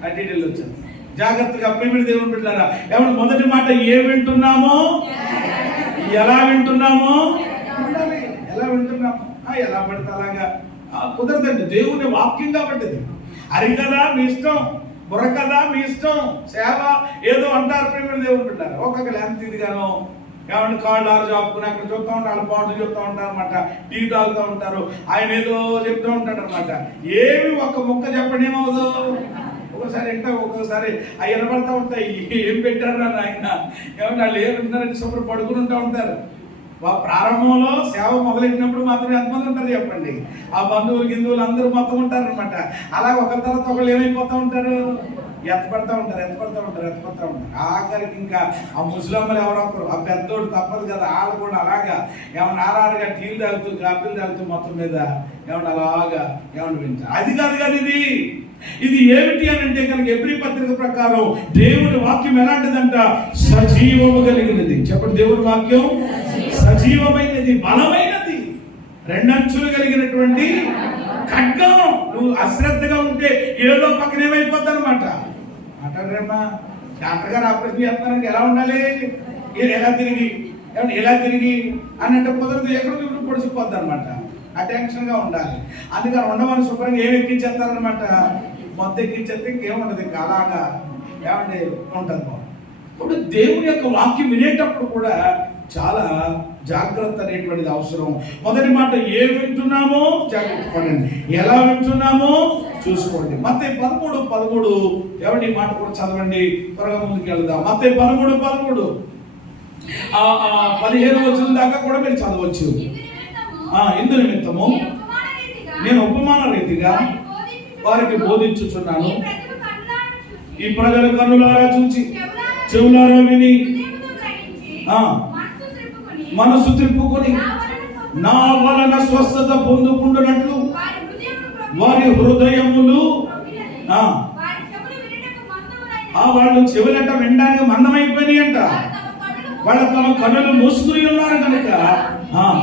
అటీడీలో వచ్చేది జాగ్రత్తగా ప్రేమిడి దేవుని బిడ్డలారా. ఏమన్నా మొదటి మాట ఏం వింటున్నామో, ఎలా వింటున్నామో ఉండాలి. ఎలా వింటున్నాము? ఎలా పడితే అలాగా కుదరదండి. దేవుని వాక్యం కాబట్టి అది. అరికదా మీ ఇష్టం, బుర్రకదా మీ ఇష్టం, సేవ ఏదో అంటారు ప్రేమ దేవుని పెట్టారు. ఒక్కొక్క లెంత్ ఇదిగాను ఏమంటే కాళ్ళు ఆరు చాపుకుని అక్కడ చూస్తూ ఉంటారు, వాళ్ళ పాటలు చెప్తూ ఉంటారు అనమాట, టీ తాగుతూ ఉంటారు, ఆయన ఏదో చెప్తూ ఉంటాడు అనమాట. ఏమి ఒక్క ముక్క చెప్పండి ఏమవుదు. ఒక్కోసారి అంటే ఒక్కొక్కసారి అవి వినబడతా ఉంటాయి, ఏం పెట్టారు అని ఆయన ఏమంటే వాళ్ళు ఏమంటున్నారని శుభ్రం పడుకుని ఉంటా ఉంటారు. ప్రారంభంలో సేవ మొదలెట్టినప్పుడు మాత్రం ఎంతమంది ఉంటారు చెప్పండి? ఆ బంధువులు గిందువులు అందరూ మొత్తం ఉంటారనమాట. అలా ఒకరి తర్వాత ఒకళ్ళు ఏమైపోతూ ఉంటారు, ఎత్తపడతా ఉంటారు. ఆఖరికి ఇంకా ఆ ముసలమ్మలు ఎవరో ఒకరు, ఆ పెద్దోడు తప్పదు కదా, వాళ్ళు కూడా అలాగా ఏమన్నా ఆరారుగా టీలు తాగుతూ కాఫీలు తాగుతూ మొత్తం మీద ఏమన్నా అలాగా ఏమన్నా వింటారు. అది కాదు కదా ఇది ఏమిటి అని అంటే కనుక ఎబ్రీ పత్రిక ప్రకారం దేవుని వాక్యం ఎలాంటిదంట? సజీవము కలిగినది. చెప్పండి, దేవుని వాక్యం సజీవమైనది, బలమైనది, రెండంచులు కలిగినటువంటి ఖడ్గం. నువ్వు అశ్రద్ధగా ఉంటే ఏదో పక్కన ఏమైపోద్ది అనమాట. అంటారేమ్మా డాక్టర్ గారు ఆపరేషన్ చేస్తానికి ఎలా ఉండాలి, ఎలా తిరిగి అన్నట్టు కుదరదు, ఎక్కడ పొడిచిపోద్ది అనమాట. అటెన్షన్గా ఉండాలి. అందుకని ఉండమని శుభ్రంగా ఏమి ఎక్కించేస్తారనమాట, మొత్తం ఎక్కించేస్తే ఇంకేముండదు, ఇంకా అలాగా ఏమంటే ఉంటుంది. ఇప్పుడు దేవుని యొక్క వాక్యం వినేటప్పుడు కూడా చాలా జాగ్రత్త అనేటువంటిది అవసరం. మొదటి మాట, ఏ వింటున్నామో జాగ్రత్త పడండి, ఎలా వింటున్నామో చూసుకోండి. మత్తయి 13:13 ఎవరి మాట కూడా చదవండి, త్వరగా ముందుకు వెళ్దాం. మత్తయి 13:13 15 వచనం దాకా కూడా మీరు చదవచ్చు. ఇందు నిమిత్తము నేను ఉపమాన రీతిగా వారికి బోధించుచున్నాను. ఈ ప్రజలు కన్నులారా చూచి చెవులారా విని మనసు త్రిప్పుకొని నా వలన స్వస్థత పొందుకుంటున్నట్లు వారి హృదయములు వాళ్ళు చెవులట వినడానికి మందమైపోయినాయి అంట. వాళ్ళ తమ కన్నులు మూసుకుని ఉన్నారు కనుక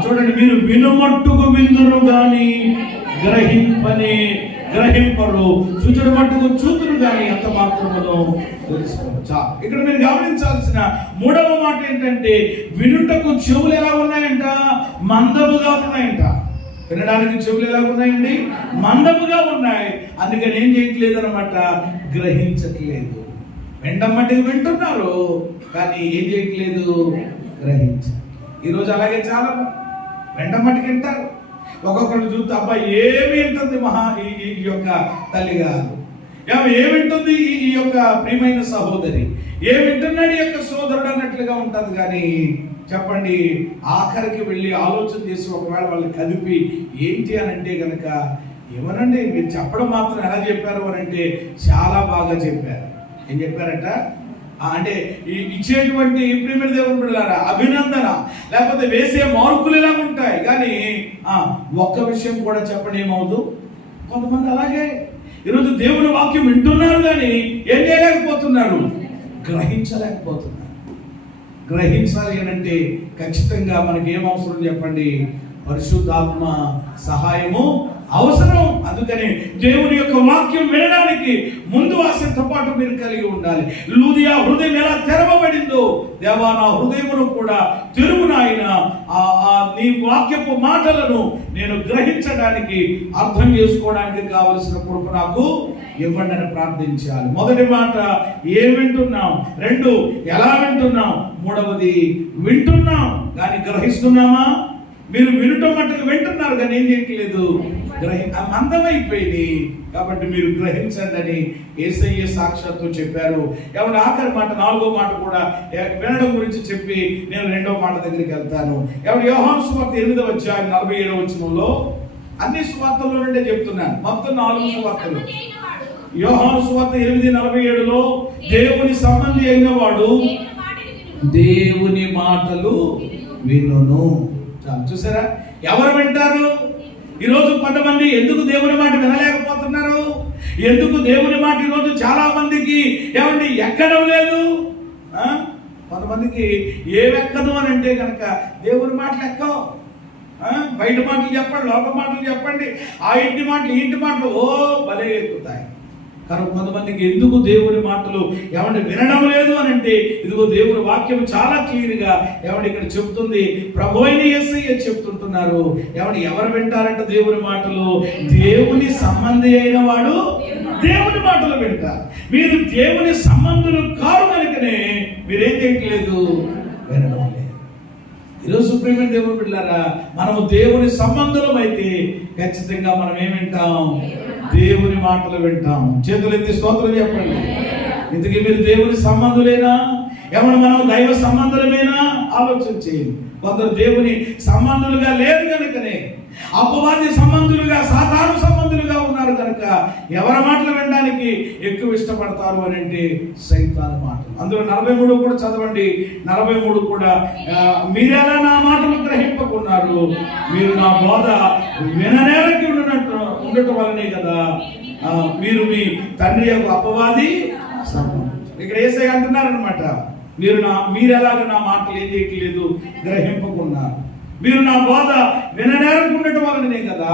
చూడండి, మీరు వినుమట్టుకు విందురు గాని గ్రహింపరు, చూచుడు మట్టుకు చూతురు గాని ఎంత మాత్రమునో తెలుసుకోవచ్చా. ఇక్కడ మీరు గమనించాల్సిన మూడవ మాట ఏంటంటే, వినుటకు చెవులు ఎలా ఉన్నాయంట? మందముగా ఉన్నాయంట. వినడానికి చెవులు ఎలా ఉన్నాయండి? మందముగా ఉన్నాయి. అందుకని ఏం చేయట్లేదు అనమాట, గ్రహించట్లేదు. వినడం మట్టుకు వింటున్నారు కానీ ఏం చేయట్లేదు, గ్రహించారు. ఈరోజు అలాగే చాలా వినడం మట్టుకు వింటారు. ఒక్కొక్కరిని చూస్తే అబ్బాయి ఏమి వింటుంది ఈ యొక్క తల్లి గారు, ఏమింటుంది ఈ యొక్క ప్రియమైన సహోదరి, ఏమింటున్నాడు ఈ యొక్క సోదరుడు అన్నట్లుగా ఉంటుంది. కానీ చెప్పండి, ఆఖరికి వెళ్ళి ఆలోచన చేసి ఒకవేళ వాళ్ళని కదిపి ఏంటి అని అంటే కనుక, ఏమనండి మీరు చెప్పడం మాత్రం ఎలా చెప్పారు అని అంటే చాలా బాగా చెప్పారు. ఏం చెప్పారట అంటే ఇచ్చేటువంటి ప్రియమైన దేవుని బిడ్డలారా అభినందన, లేకపోతే వేసే మార్కులు ఎలా ఉంటాయి. కానీ ఒక్క విషయం కూడా చెప్పండి, ఏమవుదు? కొంతమంది అలాగే ఈరోజు దేవుని వాక్యం వింటున్నారు కానీ ఏం చేయలేకపోతున్నారు, గ్రహించలేకపోతున్నారు. గ్రహించాలి అని అంటే ఖచ్చితంగా మనకి ఏం అవసరం చెప్పండి? పరిశుద్ధాత్మ సహాయము అవసరం. అందుకని దేవుని యొక్క వాక్యం వినడానికి ముందు ఆశతో పాటు మీరు కలిగి ఉండాలి. లూదియా హృదయం ఎలా తెరవబడిందో, దేవా నా హృదయమును కూడా తెరువు నాయన, నీ వాక్యపు మాటలను నేను గ్రహించడానికి, అర్థం చేసుకోవడానికి కావలసిన కృప నాకు ఇవ్వండి అని ప్రార్థించాలి. మొదటి మాట, ఏం వింటున్నాం? 2, ఎలా వింటున్నాం? 3వది, వింటున్నాం కానీ గ్రహిస్తున్నామా? మీరు వినటం మట్టుకు వింటున్నారు కానీ ఏం చేయట్లేదు, మందమైపోయింది. కాబట్టి మీరు గ్రహించండి అని యేసయ్య సాక్షాత్తు చెప్పారు. ఎవరు ఆఖరి మాట 4వ మాట కూడా వినడం గురించి చెప్పి నేను 2వ మాట దగ్గరికి వెళ్తాను. ఎవరు యోహాను సువార్త 8వ అధ్యాయం 47వ వచనంలో, అన్ని సువార్తల్లో నుండే చెప్తున్నాను, మొత్తం 4 సువార్తలు. యోహాను సువార్త 8:47లో దేవుని సంబంధి అయిన వాడు దేవుని మాటలు వినును. చూసారా, ఎవరు వింటారు? ఈరోజు కొంతమంది ఎందుకు దేవుని మాట వినలేకపోతున్నారు? ఎందుకు దేవుని మాట ఈరోజు చాలా మందికి ఏమండి ఎక్కడం లేదు? కొంతమందికి ఏమెక్కదు అని అంటే కనుక దేవుని మాటలు ఎక్కవు. బయట మాటలు చెప్పండి, లోక మాటలు చెప్పండి, ఆ ఇంటి మాటలు ఈ ఇంటి మాటలు భలే ఎక్కుతాయి. కానీ కొంతమందికి ఎందుకు దేవుని మాటలు ఏమంటే వినడం లేదు అని అంటే, ఇదిగో దేవుని వాక్యం చాలా క్లియర్గా ఏమంటే ఇక్కడ చెప్తుంది. ప్రభు అయిన యేసయ్య చెప్తుంటున్నారు. ఏమంటే ఎవరు వింటారంట దేవుని మాటలు? దేవుని సంబంధి అయిన వాడు దేవుని మాటలు వింటారు. మీరు దేవుని సంబంధులు కారు కనుకనే మీరేం చేయట్లేదు, వినడం లేదు. ఈరోజు ప్రియమైన దేవుని బిడ్డలారా, మనము దేవుని సంబంధులం అయితే ఖచ్చితంగా మనం ఏం వింటాం? దేవుని మాటలు వింటాం. చేతులు ఎత్తి స్తోత్రం చెప్పండి. ఇందుకే మీరు దేవుని సంబంధులేనా? ఏమన్నా మనం దైవ సంబంధులమేనా? ఆలోచన చేయండి. కొందరు దేవుని సంబంధులుగా లేరు కనుకనే అపవాది సంబంధులుగా, సాతాను సంబంధులుగా ఉన్నారు కనుక ఎవరి మాటలు వినడానికి ఎక్కువ ఇష్టపడతారు అని అంటే సైతాను మాటలు. అందులో 43 కూడా చదవండి. 43 కూడా, మీరెలా నా మాటలు గ్రహింపకున్నారు, మీరు నా బోధ విననేరకి ఉండటం వల్లనే కదా మీరు మీ తండ్రి యొక్క అపవాది సంబంధం. ఇక్కడ యేసయ్య అంటున్నారనమాట, మీరెలాగ నా మాటలు ఏం చేయట్లేదు, గ్రహింపకున్నారు. మీరు నా బోధ విననేరకుండటం వల్లనే కదా.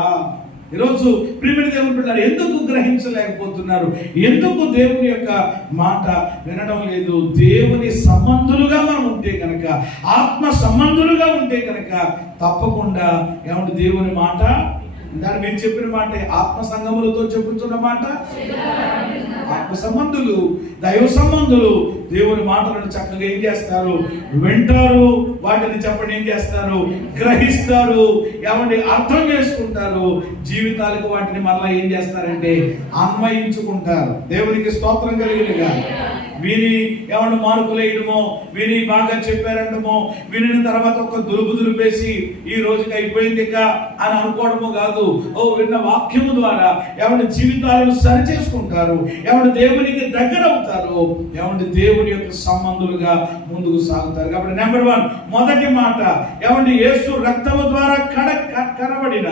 ఈరోజు ప్రియమైన దేవుని బిడ్డలారా, ఎందుకు గ్రహించలేకపోతున్నారు? ఎందుకు దేవుని యొక్క మాట వినడం లేదు? దేవుని సంబంధులుగా మనం ఉంటే కనుక, ఆత్మ సంబంధులుగా ఉంటే కనుక తప్పకుండా ఏమంటే దేవుని మాట, దాన్ని మీరు చెప్పిన మాట, ఆత్మ సంగములతో చెప్పుతున్న మాట, ఆత్మ సంబంధులు, దైవ సంబంధులు దేవుని మాటలను చక్కగా ఏం చేస్తారు? వింటారు. వాటిని చెప్పండి ఏం చేస్తారు? గ్రహిస్తారు. ఏమంటే అర్థం చేసుకుంటారు. జీవితాలకు వాటిని మరలా ఏం చేస్తారంటే అన్వయించుకుంటారు. దేవునికి స్తోత్రం కలిగినగా. విని ఏమన్నా మార్కులు వేయడమో, విని బాగా చెప్పారంటమో, వినిన తర్వాత ఒక దులుపేసి ఈ రోజుకి అయిపోయింది ఇక అని అనుకోవడమో కాదు. విన్న వాక్యము ద్వారా ఏమంటే జీవితాలను సరి చేసుకుంటారు. ఏమంటే దేవునికి దగ్గర అవుతారు. ఏమంటే దేవుని యొక్క సంబంధులుగా ముందుకు సాగుతారు. కాబట్టి నెంబర్ 1 మొదటి మాట, ఏమంటే యేసు రక్తము ద్వారా కడగబడిన,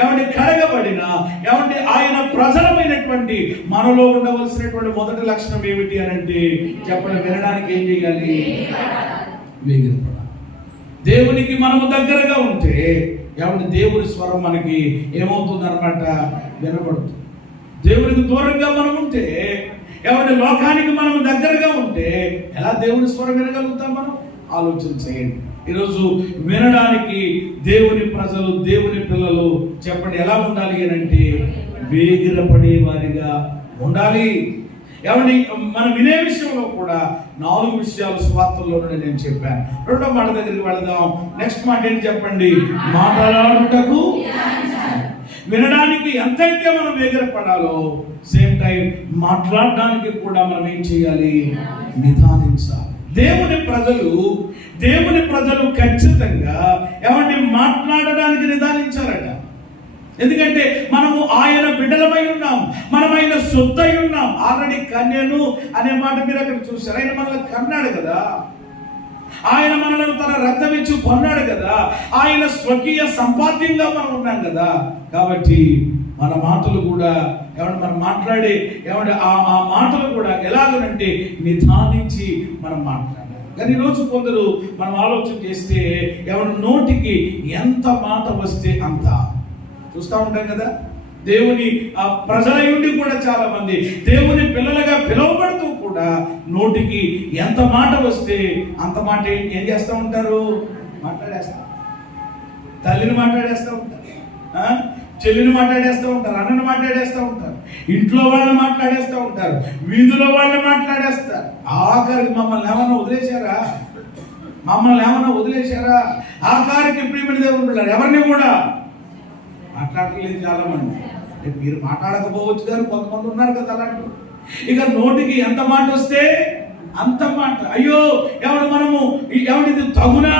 ఏమంటే కడగబడిన, ఏమంటే ఆయన ప్రజలమైనటువంటి మనలో ఉండవలసినటువంటి మొదటి లక్షణం ఏమిటి అని అంటే చెప్పండి, వినడానికి ఏం చేయాలి? వేగిరపడాలి. దేవునికి మనము దగ్గరగా ఉంటే ఏమంటే దేవుని స్వరం మనకి ఏమవుతుంది అన్నమాట? వినపడుతుంది. దేవునికి దూరంగా మనం ఉంటే, ఏమంటే లోకానికి మనం దగ్గరగా ఉంటే ఎలా దేవుని స్వరం వినగలుగుతాం? మనం ఆలోచన చేయండి. ఈరోజు వినడానికి దేవుని ప్రజలు, దేవుని పిల్లలు చెప్పండి ఎలా ఉండాలి అని అంటే వేగిరపడే వారిగా ఉండాలి. ఏమండి, మనం వినే విషయంలో కూడా 4 విషయాలు సువార్తల్లో నేను చెప్పాను. రెండో మాట దగ్గరికి వెళదాం. నెక్స్ట్ మాట ఏంటి చెప్పండి? మాట్లాడుటకు. వినడానికి ఎంతైతే మనం వేగిరపడాలో సేమ్ టైం మాట్లాడడానికి కూడా మనం ఏం చేయాలి? నిదానించాలి. దేవుని ప్రజలు ఖచ్చితంగా ఏమంటే మాట్లాడడానికి నిదానించాలట. ఎందుకంటే మనము ఆయన బిడ్డలమై ఉన్నాం, మనం ఆయన సొత్తై ఉన్నాం. ఆల్రెడీ కన్యను అనే మాట మీరు అక్కడ చూశారు. ఆయన మనల్ని కన్నాడు కదా, ఆయన మనల్ని తన రక్తం ఇచ్చి కొన్నాడు కదా, ఆయన స్వకీయ సంపాద్యంగా మనం ఉన్నాం కదా. కాబట్టి మన మాటలు కూడా ఏమంటే మనం మాట్లాడే ఏమంటే ఆ మాటలు కూడా ఎలాగనంటే నిదానించి మనం మాట్లాడాలి. కానీ ఈరోజు కొందరు మనం ఆలోచన చేస్తే ఏమంటే నోటికి ఎంత మాట వస్తే అంత చూస్తూ ఉంటాం కదా. దేవుని ప్రజల నుండి కూడా చాలా మంది దేవుని పిల్లలుగా పిలువబడుతూ కూడా నోటికి ఎంత మాట వస్తే అంత మాట ఏం చేస్తూ ఉంటారు? మాట్లాడేస్తారు. తల్లిని మాట్లాడేస్తూ ఉంటారు, చెల్లిని మాట్లాడేస్తూ ఉంటారు, అన్నని మాట్లాడేస్తూ ఉంటారు, ఇంట్లో వాళ్ళని మాట్లాడేస్తూ ఉంటారు, వీధిలో వాళ్ళని మాట్లాడేస్తారు. ఆఖరికి మమ్మల్ని ఏమన్నా వదిలేశారా? ఆఖరికి ప్రియమైన దేవుని పిల్లలు ఎవరిని కూడా మాట్లాడలేదు చాలా మంది. మీరు మాట్లాడకపోవచ్చు కానీ కొంతమంది ఉన్నారు కదా అలాంటి. ఇక నోటికి ఎంత మాట వస్తే అంత మాట. అయ్యో ఎవడు మనము ఎవడిది తగునా,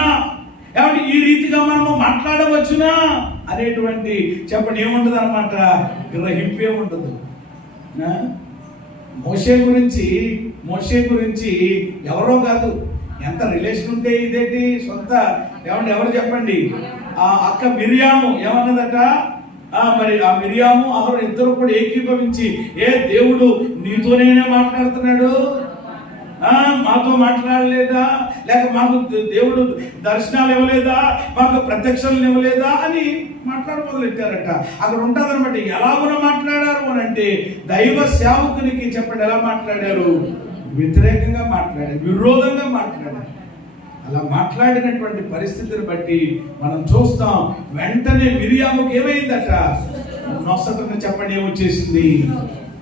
ఎవడి ఈ రీతిగా మనము మాట్లాడవచ్చునా అనేటువంటి చెప్పండి ఏముంటది అనమాట? గ్రహింపే ఉండదు. మోషే గురించి ఎవరో కాదు, ఎంత రిలేషన్ ఉంటే ఇదేంటి సొంత ఎవరు చెప్పండి? ఆ అక్క మిరియాము ఏమన్నదట? మరి ఆ మిరియాము ఇద్దరు కూడా ఏకీభవించి, ఏ దేవుడు నీతోనే మాట్లాడుతున్నాడు, మాతో మాట్లాడలేదా, లేక మాకు దేవుడు దర్శనాలు ఇవ్వలేదా, మాకు ప్రత్యక్షాలు ఇవ్వలేదా అని మాట్లాడ మొదలెట్టారట. అక్కడ ఉంటుందన్నమాట. ఎలాగున మాట్లాడారు అని అంటే దైవ సేవకునికి చెప్పండి ఎలా మాట్లాడారు? వ్యతిరేకంగా మాట్లాడారు, విరోధంగా మాట్లాడారు. అలా మాట్లాడినటువంటి పరిస్థితిని బట్టి మనం చూస్తాం. వెంటనే మిరియాముకు ఏమైందట? నొసటన చెప్పండి ఏమొచ్చేసింది?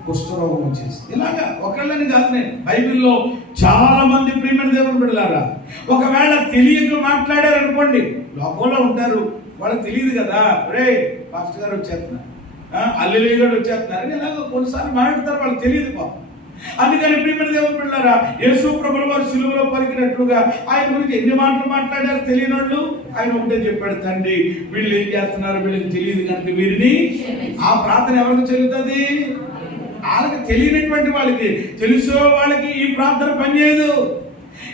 కుష్ఠరోగం వచ్చేసింది. ఇలాగా ఒకళ్ళని కాదు, నేను బైబిల్లో చాలా మంది ప్రియమైన దేవుని బిడ్డలారా ఒకవేళ తెలియక మాట్లాడారనుకోండి, లోకంలో ఉంటారు, వాళ్ళకి తెలియదు కదా, రే పాస్టర్ గారు వచ్చేస్తున్నారు, అల్లెలు గారు వచ్చేస్తున్నారు, ఇలాగ కొన్నిసార్లు మాట్లాడతారు, వాళ్ళకి తెలియదు పాపం. అందుకని ప్రియమైన దేవుని బిడ్డలారా యేసు ప్రభుల వారు సిలువలో పలికినట్లుగా ఆయన గురించి ఎన్ని మాటలు మాట్లాడారు తెలియని వాళ్ళు ఆయన ఒకటే చెప్పాడు, తండ్రి వీళ్ళు ఏం చేస్తున్నారు వీళ్ళకి తెలియదు కనుక వీరిని. ఆ ప్రార్థన ఎవరికి చెల్లుతుంది? వాళ్ళకి తెలియనటువంటి వాళ్ళకి. తెలుసో వాళ్ళకి ఈ ప్రార్థన పనిచేయదు.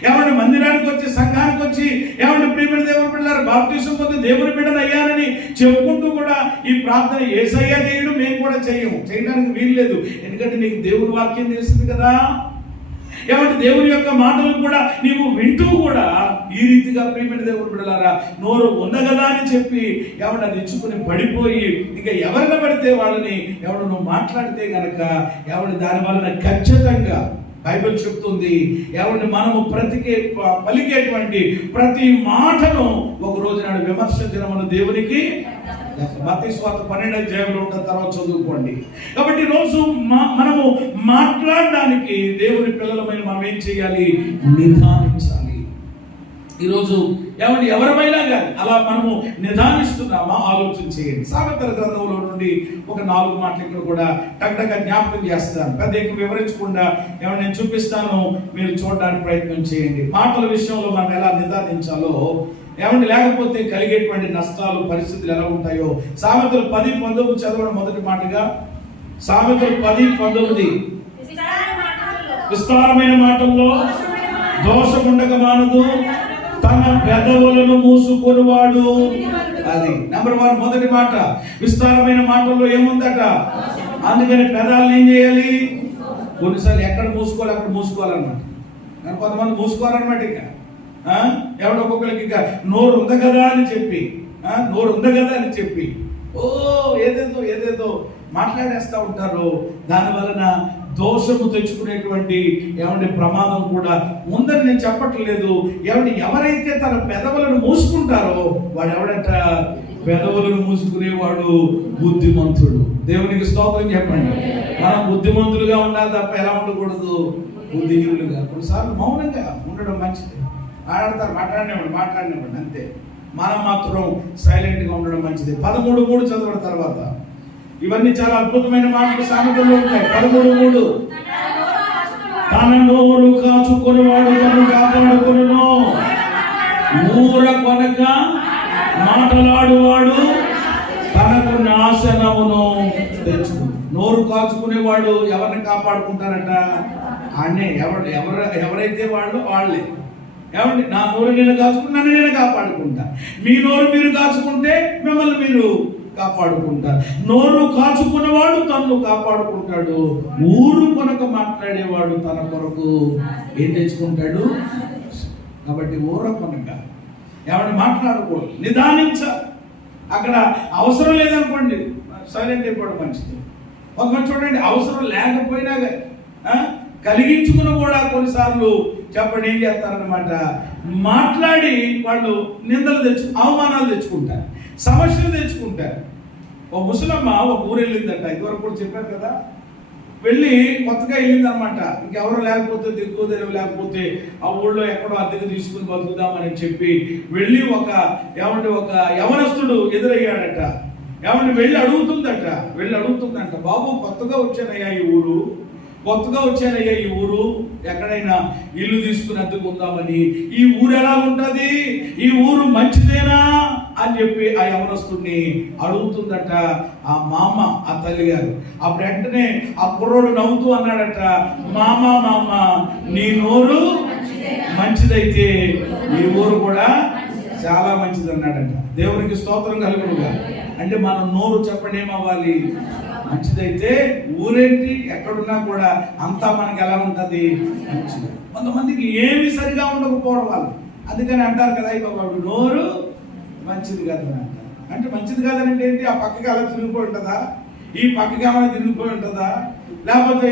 ఏమంటే మందిరానికి వచ్చి సంఘానికి వచ్చి ఏమంటే ప్రియమైన దేవుని బిడ్డలారా బాప్తిసం పొంది దేవుని బిడ్డను అయ్యారని చెప్పుకుంటూ కూడా ఈ ప్రార్థన యేసయ్య చేయడు, మేము కూడా చేయడానికి వీలు లేదు. ఎందుకంటే నీకు దేవుని వాక్యం తెలిసింది కదా. ఏమంటే దేవుని యొక్క మాటలు కూడా నీవు వింటూ కూడా ఈ రీతిగా ప్రియమైన దేవుని బిడ్డలారా నోరు ఉండగదా అని చెప్పి ఏమన్నా తెచ్చుకుని పడిపోయి ఇంకా ఎవరిని పడితే వాళ్ళని ఎవరు నువ్వు మాట్లాడితే గనక ఎవరి దాని వలన ఖచ్చితంగా బైబిల్ చెప్తుంది ఎవరిని మనము పలికేటువంటి ప్రతి మాటను ఒక రోజు నాడు విమర్శించడం మన దేవునికి. మత్తయి సువార్త 12వ అధ్యాయంలో ఉన్న తర్వాత చదువుకోండి. కాబట్టి రోజు మనము మాట్లాడడానికి దేవుని పిల్లలమైన మనం ఏం చేయాలి? నిదానించాలి. ఈరోజు ఎవరిమైనా కానీ అలా మనము నిదానిస్తున్నామా ఆలోచన చేయండి. సామెతల గ్రంథంలో నుండి ఒక 4 మాటలు ఇక్కడ కూడా టక్టగా జ్ఞాపకం చేస్తాను. పెద్ద ఎక్కువ వివరించకుండా నేను చూపిస్తాను, మీరు చూడడానికి ప్రయత్నం చేయండి. మాటల విషయంలో మనం ఎలా నిదానించాలో లేకపోతే కలిగేటువంటి నష్టాలు పరిస్థితులు ఎలా ఉంటాయో. సామెతలు 10:19 చదవడం మొదటి మాటగా. సామెతలు 10:19 విస్తారమైన మాటల్లో దోషముండక మానదు, తన పెదవులను మూసుకొనివాడు. అది నెంబర్ 1 మొదటి మాట. విస్తారమైన మాటల్లో ఏముందట? అందుకని పెదాలను ఏం చేయాలి? కొన్నిసార్లు ఎక్కడ మూసుకోవాలి అక్కడ మూసుకోవాలన్నమాట. కొంతమంది మూసుకోవాలన్నమాట. ఇక ఎవడో ఒక్కొక్కరికి ఇక నోరు ఉంది కదా అని చెప్పి ఏదేదో మాట్లాడేస్తూ ఉంటారు. దాని వలన దోషము తెచ్చుకునేటువంటి ప్రమాదం కూడా ఉందని నేను చెప్పట్లేదు. ఎవరైతే తన పెదవులను మూసుకుంటారో వాడు ఎవడంట? పెదవులను మూసుకునేవాడు బుద్ధిమంతుడు. దేవునికి స్తోత్రం చెప్పండి. మనం బుద్ధిమంతులుగా ఉండాలి తప్ప ఎలా ఉండకూడదు? బుద్ధిహీనులుగా. కొన్నిసార్లు మౌనంగా ఉండడం మంచిది. మాట్లాడినప్పుడు అంతే. మనం మాత్రం సైలెంట్ గా ఉండడం మంచిది. 13:3 చదవడం తర్వాత ఇవన్నీ చాలా అద్భుతమైన మాటలు సామెతల్లో ఉంటాయి. 13:3 తన నోరు కాచుకొనివాడు తను కాపాడుకొనును, ఊర కొనక మాటలాడువాడు తనకు నాశనమును తెచ్చుకు. నోరు కాచుకునేవాడు ఎవరిని కాపాడుకుంటారట? అన్నే ఎవరైతే వాళ్ళే. నా నోరు నేను కాచుకుని నన్ను నేను కాపాడుకుంటా. మీ నోరు మీరు కాచుకుంటే మిమ్మల్ని మీరు కాపాడుకుంటారు. నోరు కాచుకున్నవాడు తనను కాపాడుకుంటాడు, ఊరు కొనక మాట్లాడేవాడు తన కొరకు ఏం తెచ్చుకుంటాడు. కాబట్టి ఊర కొనక మాట్లాడకూడదు, నిదానించాలి. అక్కడ అవసరం లేదనుకోండి సైలెంట్ అయిపోవడం మంచిది. కొంతమంది చూడండి అవసరం లేకపోయినా కలిగించుకుని కూడా కొన్నిసార్లు చెప్పండి ఏం చేస్తారన్నమాట, మాట్లాడి వాళ్ళు నిందలు అవమానాలు తెచ్చుకుంటారు, సమస్యలు తెచ్చుకుంటారు. ఓ ముసలమ్మ ఒక ఊరు వెళ్ళిందట, ఇదివరకు కూడా చెప్పారు కదా. వెళ్ళి కొత్తగా వెళ్ళిందనమాట. ఇంకెవరు లేకపోతే దిక్కు తెరవు లేకపోతే ఆ ఊళ్ళో ఎక్కడో అద్దెకు తీసుకుని బతుకుదామని చెప్పి వెళ్ళి ఒక యవనస్తుడు ఎదురయ్యాడట. వెళ్ళి అడుగుతుందంట, బాబు కొత్తగా వచ్చానయ్యా ఈ ఊరు ఎక్కడైనా ఇల్లు తీసుకుని అద్దెకుందామని. ఈ ఊరు ఎలా ఉంటది? ఈ ఊరు మంచిదేనా అని చెప్పి ఆ యవనస్తుడిని అడుగుతుందట ఆ మామ, ఆ తల్లి గారు. అప్పుడు వెంటనే ఆ కుర్రోడు నవ్వుతూ అన్నాడట, మామ నీ నోరు మంచిదైతే ఈ ఊరు కూడా చాలా మంచిది అన్నాడట. దేవునికి స్తోత్రం కలుగునుగా. అంటే మన నోరు చెప్పండి ఏమవ్వాలి? మంచిదైతే ఊరేంటి ఎక్కడున్నా కూడా అంతా మనకి ఎలా ఉంటుంది, మంచిది. కొంతమందికి ఏమి సరిగా ఉండకపోవడం వల్ల అందుకని అంటారు కదా, బాబు నోరు మంచిది కాదని అంటారు. అంటే మంచిది కాదని ఏంటి, ఆ పక్కకి అలా తిరిగిపోయి ఉంటుందా, ఈ పక్కకి ఏమైనా తిరిగిపోయి ఉంటుందా, లేకపోతే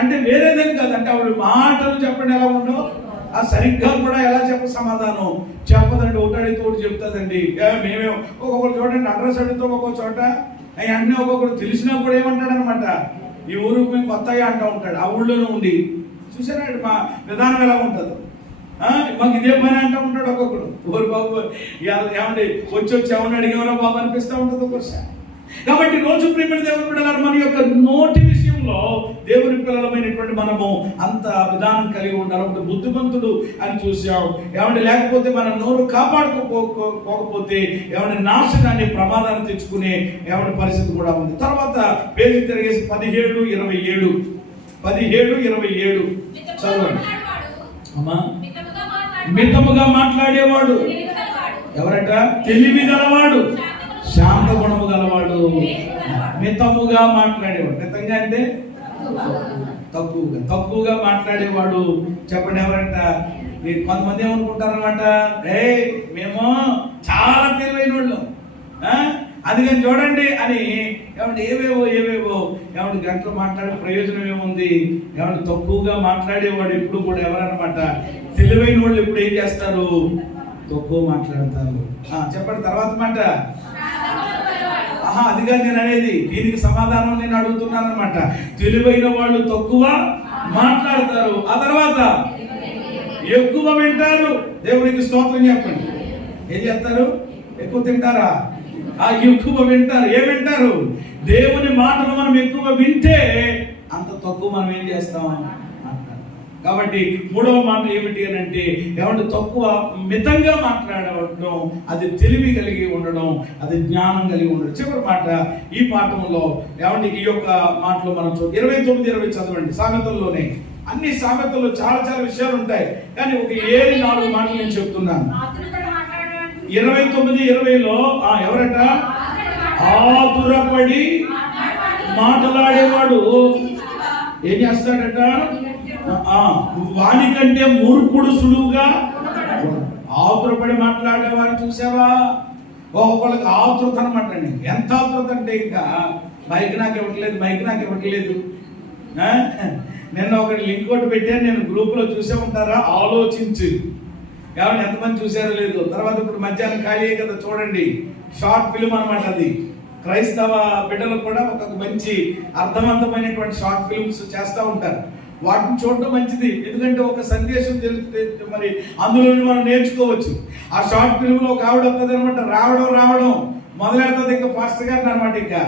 అంటే వేరేదని కాదు. అంటే ఆవిడ మాటలు చెప్పండి ఎలా ఉండవు, ఆ సరిగ్గా కూడా ఎలా సమాధానం చెప్పదండి. ఒకటి అడిగితే ఒకటి చెప్తుందండి. మేమే ఒక్కొక్కరు చూడండి అడ్రస్ అడిగితే ఒక్కొక్క చోట అన్నీ ఒక్కొక్కరు తెలిసినా కూడా ఏమంటాడు అనమాట, ఈ ఊరికి మేము కొత్తగా అంటూ ఉంటాడు. ఆ ఊళ్ళోనే ఉండి చూసారా మా విధానం ఎలా ఉంటుందో, మాకు ఇదే పని అంటూ ఉంటాడు ఒక్కొక్కడు. ఊరు బాబు ఏమండి వచ్చి ఏమన్నా అడిగేవరా బాబు అనిపిస్తూ ఉంటుంది ఒక్కొక్కసారి. కాబట్టి రోజు ప్రేమ దేవుని పిల్లలు మన యొక్క నోటి విషయంలో దేవుని పిల్లలమైనటువంటి మనము అంత విధానం కలిగి ఉండాలి. ఒకటి బుద్ధిమంతుడు అని చూసాం ఏమంటే, లేకపోతే మన నోరు కాపాడుకోకపోతే ఏమంటే నాశనాన్ని ప్రమాదాన్ని తెచ్చుకునే ఏమంటే పరిస్థితి కూడా ఉంది. తర్వాత పేజీ తిరిగేసి 17:27 చదవండి అమ్మా. మితముగా మాట్లాడేవాడు ఎవరట, తెలివి గలవాడు, శాంత గుణము గలవాడు. మితముగా మాట్లాడేవాడు, మితంగా అంటే తక్కువగా మాట్లాడేవాడు. చెప్పండి ఎవరంట, మీరు కొంతమంది ఏమనుకుంటారనమాట, మేము చాలా తెలివైన వాళ్ళు అందుకని చూడండి అని ఏమంటే ఏవేవో ఏమంటే గంటలు మాట్లాడే ప్రయోజనం ఏముంది. ఏమంటే తక్కువగా మాట్లాడేవాడు ఎప్పుడు కూడా ఎవరన్నమాట, తెలివైన వాళ్ళు ఎప్పుడు ఏం చేస్తారు, తక్కువ మాట్లాడతారు. చెప్పండి తర్వాత మాట. అదిగా నేను అనేది, దీనికి సమాధానం నేను అడుగుతున్నాను అనమాట. తెలివైన వాళ్ళు తక్కువ మాట్లాడతారు, ఆ తర్వాత ఎక్కువ వింటారు. దేవునికి స్తోత్రం చెప్పండి. ఏం చేస్తారు, ఎక్కువ తింటారా, ఎక్కువ వింటారు. ఏం వింటారు, దేవుని మాటలు మనం ఎక్కువ వింటే అంత తక్కువ మనం ఏం చేస్తాం అంటారు. కాబట్టి మూడవ మాట ఏమిటి అని అంటే, ఏమంటే తక్కువ మితంగా మాట్లాడడం, అది తెలివి కలిగి ఉండడం, అది జ్ఞానం కలిగి ఉండడం. చివరి మాట ఈ పాఠంలో ఏమంటే ఈ యొక్క మాటలో మనం 29-20 చదవండి. సామెతల్లోనే అన్ని సామెతల్లో చాలా చాలా విషయాలు ఉంటాయి, కానీ ఒక 7-4 మాటలు నేను చెప్తున్నాను. 29-20లో ఎవరట, ఆతురపడి మాట్లాడేవాడు ఏం చేస్తాడట, వానికంటే మూర్ఖుడు సులువుగా. ఆతురపడి మాట్లాడేవాడిని చూసావా, ఒకళ్ళకి ఆతురత అనమాట అండి. ఎంత ఆతురత అంటే ఇంకా మైక్ నాకు ఇవ్వట్లేదు. నిన్న ఒకటి లింక్ ఒకటి పెట్టాను, నేను గ్రూప్ లో చూసే ఉంటారా, ఆలోచించి ఎవరు ఎంతమంది చూసారో లేదు. తర్వాత ఇప్పుడు మధ్యాహ్నం ఖాళీ కదా చూడండి, షార్ట్ ఫిల్మ్ అనమాట. అది క్రైస్తవ బిడ్డలకు కూడా ఒక మంచి అర్థవంతమైనటువంటి షార్ట్ ఫిల్మ్స్ చేస్తూ ఉంటారు. వాటిని చూడడం మంచిది, ఎందుకంటే ఒక సందేశం తెలిస్తే మరి అందులో మనం నేర్చుకోవచ్చు. ఆ షార్ట్ ఫిల్మ్ లో ఒక ఆవిడ వస్తుంది అనమాట, రావడం మొదలెడుతుంది ఇంకా ఫాస్ట్ గా అనమాట. ఇంకా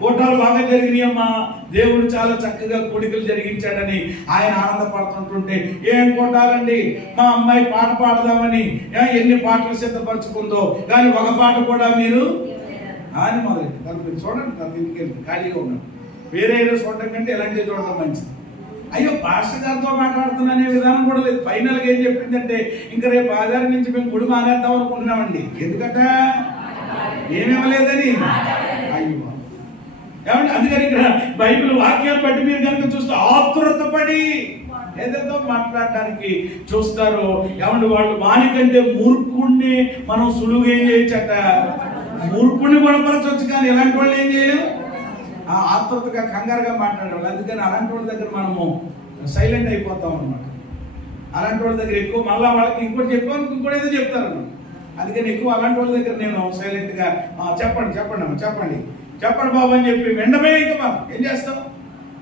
కోటాలు బాగా జరిగినాయమ్మా, దేవుడు చాలా చక్కగా కోడికలు జరిగించాడని ఆయన ఆనందపడుతుంటుంటే, ఏం కోటాలండి, మా అమ్మాయి పాట పాడదామని ఎన్ని పాటలు సిద్ధపరచుకుందో కానీ ఒక పాట కూడా మీరు అని మొదలెట్టి దాన్ని చూడండి. తన ఇంటికి ఖాళీగా ఉన్నాడు, వేరే ఏదో చూడటం కంటే ఎలాంటివి చూడటం మంచిది. అయ్యో పాస్టర్ గారితో మాట్లాడుతున్నా విధానం కూడా లేదు. ఫైనల్ గా ఏం చెప్పిందంటే, ఇంకా రేపు ఆధారం నుంచి మేము గుడి మానేద్దాం అనుకుంటున్నామండి. ఎందుకంట ఏమివ్వలేదని. అయ్యో ఏమంటే అందుకని ఇక్కడ బైబిల్ వాక్యాలు బట్టి మీరు కనుక చూస్తే ఆతురత పడి ఏదేదో మాట్లాడడానికి చూస్తారు. ఏమంటే వాళ్ళు వానికంటే మూర్ఖుడిని మనం సులువుగా ఏం చేయొచ్చట, మూర్ఖుడిని గుణపరచవచ్చు, కానీ ఎలాంటి వాళ్ళు ఏం చేయలేము, ఆతురతగా కంగారుగా మాట్లాడేవాళ్ళు. అందుకని అలాంటి వాళ్ళ దగ్గర మనము సైలెంట్ అయిపోతాం అనమాట. అలాంటి వాళ్ళ దగ్గర ఎక్కువ మళ్ళీ వాళ్ళకి ఇంకోటి చెప్పాను ఇంకోటి ఏదో చెప్తారు అన్నమాట. అందుకని ఎక్కువ అలాంటి వాళ్ళ దగ్గర నేను సైలెంట్ గా చెప్పండి బాబు అని చెప్పి వెంటనే ఇంకా మనం ఏం చేస్తాం,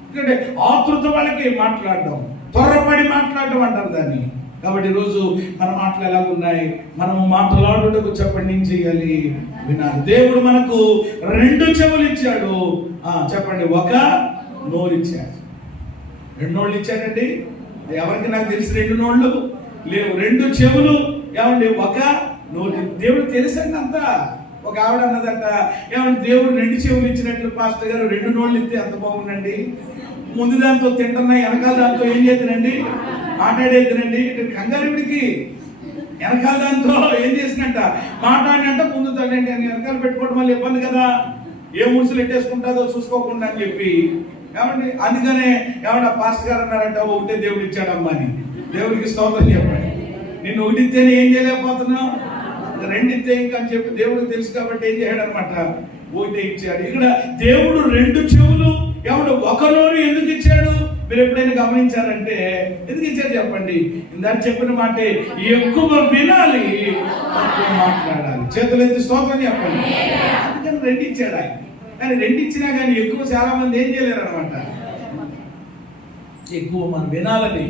ఎందుకంటే ఆతృత వాళ్ళకి మాట్లాడడం, త్వరపడి మాట్లాడడం అంటారు దాన్ని. కాబట్టి ఈరోజు మన మాటలు ఎలా ఉన్నాయి, మనము మాట్లాడుటకు చెప్పండి ఏం చేయాలి, వినాలి. దేవుడు మనకు 2 చెవులు ఇచ్చాడు. చెప్పండి, ఒక నోరు ఇచ్చాడు. 2 నోళ్ళు ఇచ్చాడండి. ఎవరికి నాకు తెలిసి 2 నోళ్ళు లేవు, 2 చెవులు. ఏమండి, ఒక నోరు. దేవుడు తెలుసండి అంతా. ఒక ఆవిడ అన్నదట, ఏమంటే దేవుడు 2 చెవులు ఇచ్చినట్లు పాస్టర్ గారు 2 నోళ్ళు ఇస్తే ఎంత బాగుందండి. ముందు దాంతో తింటున్నా, వెనకాల దాంతో ఏం చేద్దానండి, మాట్లాడేద్దానండి. కంగారుడికి వెనకాల దాంతో ఏం చేసినట్ట మాట్లాడినంట, ముందు తగ్గండి అని వెనకాల పెట్టుకోవడం వల్ల ఇబ్బంది కదా. ఏ ముడుసులు ఎట్టేసుకుంటుందో చూసుకోకుండా అని చెప్పి ఏమండి అందుకనే ఏమన్నా పాస్టర్ గారు అన్నారంట ఒకటే దేవుడు ఇచ్చాడమ్మా అని. దేవుడికి స్తోత్రం చెప్పండి. నిన్ను ఒకటిస్తేనే ఏం చేయలేకపోతున్నావు, రెండిస్తే ఇంకా అని చెప్పి దేవుడికి తెలుసు కాబట్టి ఏం చేయడం అనమాట, ఒకటే ఇచ్చాడు. ఇక్కడ దేవుడు రెండు చెవులు ఎవడు ఒక నోరు ఎందుకు ఇచ్చాడు మీరు ఎప్పుడైనా గమనించారంటే ఎందుకు ఇచ్చారు చెప్పండి? ఇందాక చెప్పిన మాటే ఎక్కువ వినాలి తక్కువ మాట్లాడాలి. చేతులు ఎత్తి స్తోత్రం చెప్పండి. అందుకని రెండు ఇచ్చాడు ఆయన. కానీ రెండు ఇచ్చినా కానీ ఎక్కువ చాలా మంది ఏం చేయలేరు అనమాట, ఎక్కువ మనం వినాలని.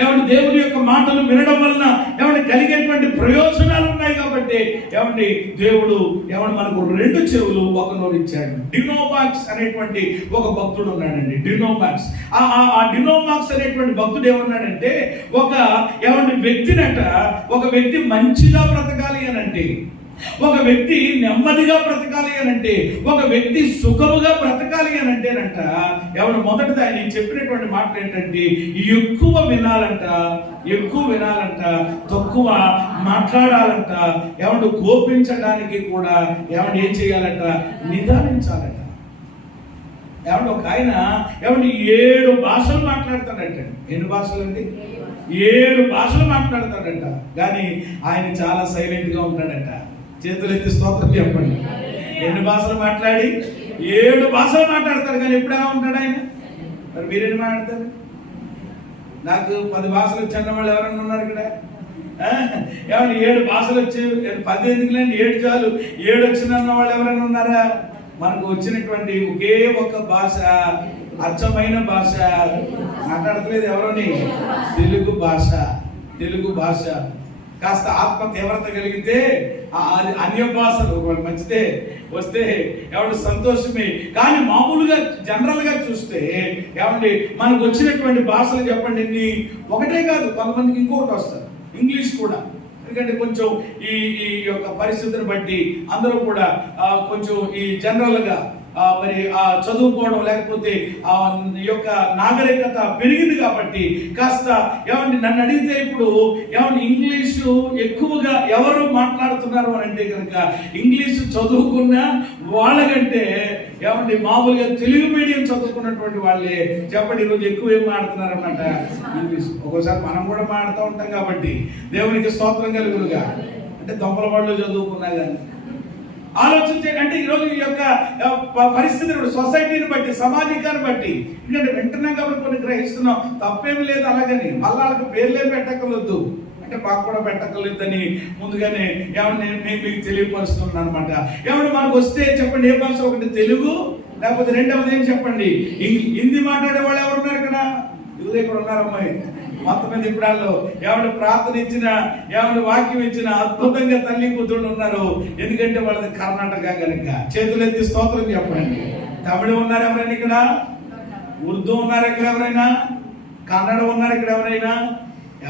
ఏమంటే దేవుని యొక్క మాటలు వినడం వలన ఏమంటే కలిగేటువంటి ప్రయోజనాలు ఉన్నాయి కాబట్టి ఏమండి దేవుడు ఏమంటే మనకు రెండు చెవులు ఒక నోరు ఇచ్చాడు. డినోమాక్స్ అనేటువంటి ఒక భక్తుడు ఉన్నాడండి. డినోమాక్స్ ఆ డినోమాక్స్ అనేటువంటి భక్తుడు ఏమన్నాడంటే ఏమంటే వ్యక్తినట ఒక వ్యక్తి మంచిగా బ్రతకాలి అనంటే, ఒక వ్యక్తి నెమ్మదిగా బ్రతకాలి అనంటే, ఒక వ్యక్తి సుఖముగా బ్రతకాలి అనంటేనంట ఎవరు మొదటిది ఆయన చెప్పినటువంటి మాటలు ఏంటంటే ఎక్కువ వినాలంట, తక్కువ మాట్లాడాలంట. ఎవరు కోపించడానికి కూడా ఎవరు ఏం చేయాలంట, నిదానించాలంట. ఎవరు ఒక ఆయన ఎవరు 7 భాషలు మాట్లాడతాడంట. ఎన్ని భాషలు అండి? 7 భాషలు మాట్లాడతాడంట. కానీ ఆయన చాలా సైలెంట్ గా ఉంటాడంట. చేతులు ఎత్తి స్తోత్రం చెప్పండి. ఎన్ని భాషలు మాట్లాడి 7 భాషలు మాట్లాడతాడు. కానీ ఎప్పుడు ఎలా ఉంటాడు ఆయన? మరి మీరేం మాట్లాడతారు? నాకు 10 భాషలు వచ్చిన వాళ్ళు ఎవరన్నా ఉన్నారు ఇక్కడ? ఏమన్నా 7 భాషలు వచ్చి 10 ఎందుకులేండి, 7 చాలు. 7 వచ్చిన వాళ్ళు ఎవరైనా ఉన్నారా? మనకు వచ్చినటువంటి ఒకే ఒక భాష, అచ్చమైన భాష మాట్లాడతలేదు ఎవరని, తెలుగు భాష. కాస్త ఆత్మ తీవ్రత కలిగితే అన్య భాషలు మంచిదే వస్తే ఏమంటే సంతోషమే. కానీ మామూలుగా జనరల్ గా చూస్తే ఏమండి మనకు వచ్చినటువంటి భాషలు చెప్పండి ఎన్ని? ఒకటే కాదు, కొంతమందికి ఇంకొకటి వస్తారు, ఇంగ్లీష్ కూడా. ఎందుకంటే కొంచెం ఈ యొక్క పరిస్థితిని బట్టి అందరూ కూడా కొంచెం ఈ జనరల్ గా మరి చదువుకోవడం లేకపోతే ఆ యొక్క నాగరికత పెరిగింది కాబట్టి కాస్త ఏమండి నన్ను అడిగితే ఇప్పుడు ఏమండి ఇంగ్లీషు ఎక్కువగా ఎవరు మాట్లాడుతున్నారు అని అంటే కనుక ఇంగ్లీషు చదువుకున్న వాళ్ళకంటే ఏమండి మామూలుగా తెలుగు మీడియం చదువుకున్నటువంటి వాళ్ళే చెప్పండి ఈరోజు ఎక్కువ ఏం మాట్లాడుతున్నారు అన్నమాట ఇంగ్లీష్. ఒక్కోసారి మనం కూడా మాట్లాడుతూ ఉంటాం కాబట్టి దేవునికి స్తోత్రం కలుగునుగా. అంటే దొంపల వాళ్ళు చదువుకున్నా కానీ ఆలోచించండి. అంటే ఈరోజు ఈ యొక్క పరిస్థితులు సొసైటీని బట్టి, సమాజికాన్ని బట్టి, ఎందుకంటే వింటున్నాం కాబట్టి కొన్ని గ్రహిస్తున్నాం, తప్పేమి లేదు. అలాగని మళ్ళీ వాళ్ళకి పేర్లే పెట్టకలొద్దు అంటే మాకు కూడా పెట్టకలేదని ముందుగానే ఏమన్నా నేను మీకు తెలియపరుస్తున్నాను అనమాట. ఏమన్నా మనకు వస్తే చెప్పండి ఏ భాష? ఒకటి తెలుగు, లేకపోతే రెండవది ఏం చెప్పండి హిందీ మాట్లాడే వాళ్ళు ఎవరు ఉన్నారు ఇక్కడ? ఇదిగో ఇక్కడ ఉన్నారు అమ్మాయి. మొత్తం మీద ఇప్పుడు ఎవరు ప్రార్థన ఇచ్చిన, ఎవరు వాక్యం ఇచ్చిన అద్భుతంగా తల్లి కూతుళ్ళు ఉన్నారు. ఎందుకంటే వాళ్ళది కర్ణాటక కనుక. చేతులు ఎత్తి స్తోత్రం చెప్పండి. తమిళ ఉన్నారు ఎవరైనా ఇక్కడ? ఉర్దూ ఉన్నారు ఇక్కడ ఎవరైనా? కన్నడ ఉన్నారు ఇక్కడ ఎవరైనా?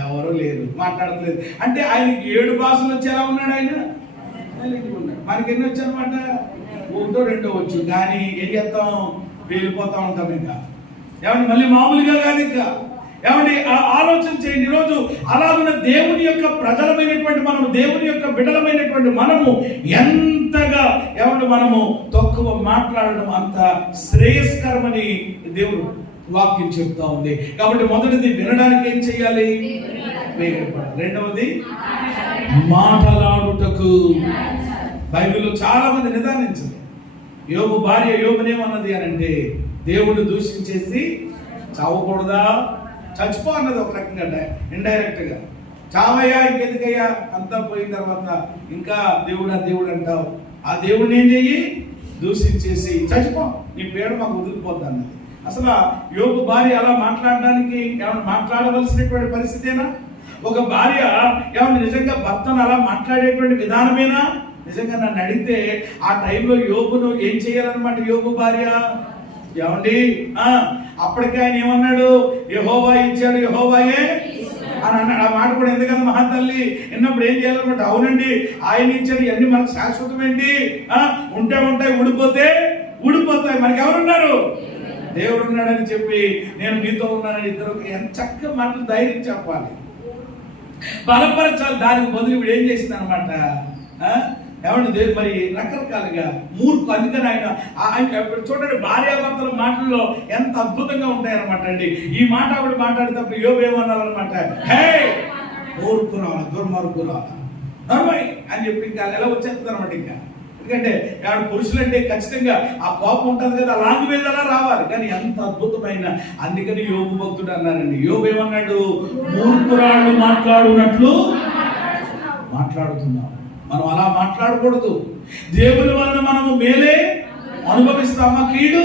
ఎవరు లేరు, మాట్లాడలేదు. అంటే ఆయనకి 7 భాషలు వచ్చి ఎలా ఉన్నాడు ఆయన? మనకి ఎన్ని వచ్చి అనమాట? 1 2 వచ్చు. కానీ ఏం చేస్తాం? వెళ్ళిపోతా ఉంటాం. ఇంకా ఏమంటే మళ్ళీ మామూలుగా కాదు. ఇంకా ఏమంటే ఆలోచన చేయండి. ఈరోజు అలాగున్న దేవుని యొక్క ప్రజలమైనటువంటి మనము, దేవుని యొక్క బిడ్డలమైనటువంటి మనము ఎంతగా ఏమంటే మనము తక్కువ మాట్లాడడం అంత శ్రేయస్కరమని దేవుడు వాక్యం చెప్తా ఉంది. కాబట్టి మొదటిది వినడానికి ఏం చేయాలి? రెండవది మాటలాడుటకు. బైబిల్లో చాలా మంది నిదానించారు. యోబు భార్య యోబునేమన్నది అని అంటే దేవుడు దూషించేసి చావకూడదా, చచ్చిపో అన్నది ఒక రకంగా ఇండైరెక్ట్ గా. చావయ్యా ఇంకెందుకయ్యా, అంతా పోయిన తర్వాత ఇంకా దేవుడు అంటావు. ఆ దేవుడిని ఏం చెయ్యి? దూషించేసి చచ్చిపో, నీ పేరు మాకు వదిలిపోద్ది అన్నది. అసలు యోబు భార్య అలా మాట్లాడడానికి ఏమన్నా మాట్లాడవలసినటువంటి పరిస్థితేనా? ఒక భార్య ఏమన్నా నిజంగా భర్తను అలా మాట్లాడేటువంటి విధానమేనా? నిజంగా నన్ను అడిగితే ఆ టైంలో యోబును ఏం చేయాలన్నమాట? యోబు భార్య ఏమండి అప్పటికే ఆయన ఏమన్నాడు? యెహోవా ఇచ్చాడు, యెహోవాయే అని అన్నాడు. ఆ మాట కూడా ఎందుకన్నా మహాతల్లి విన్నప్పుడు ఏం చేయాలన్నమాట? అవునండి, ఆయన ఇచ్చాడు, ఇవన్నీ మనకు శాశ్వతమేంటి? ఉంటాయి, ఊడిపోతాయి. మనకి ఎవరున్నారు? దేవుడు ఉన్నాడని చెప్పి నేను మీతో ఉన్నానని ఇద్దరు ఎంత చక్కగా మాటలు ధైర్యం చెప్పాలి, బలపరచాలి. దానికి బదులు ఇప్పుడు ఏం చేసింది అనమాట? ఏమంటే మరి రకరకాలుగా మూర్ఖు. అందుకని ఆయన చూడండి, భార్యాభర్తల మాటల్లో ఎంత అద్భుతంగా ఉంటాయన్నమాట అండి. ఈ మాట ఆవిడ మాట్లాడేటప్పుడు యోబు ఏమన్నారనమాట, హే మూర్ఖురాల, దుర్మార్గురాల, నర్మై అని చెప్పి ఇంకా ఎలా వచ్చేస్తుంది అనమాట. ఇంకా ఎందుకంటే ఆవిడ పురుషులంటే ఖచ్చితంగా ఆ కోపం ఉంటుంది కదా, లాంగ్వేజ్ అలా రావాలి. కానీ ఎంత అద్భుతమైన, అందుకని యోబు భక్తుడు అన్నారండి. యోబు ఏమన్నాడు, మూర్ఖురాళ్ళు మాట్లాడునట్లు మాట్లాడుతున్నాం. మనం అలా మాట్లాడకూడదు. దేవుని వలన మనము మేలే అనుభవిస్తామా, కీడు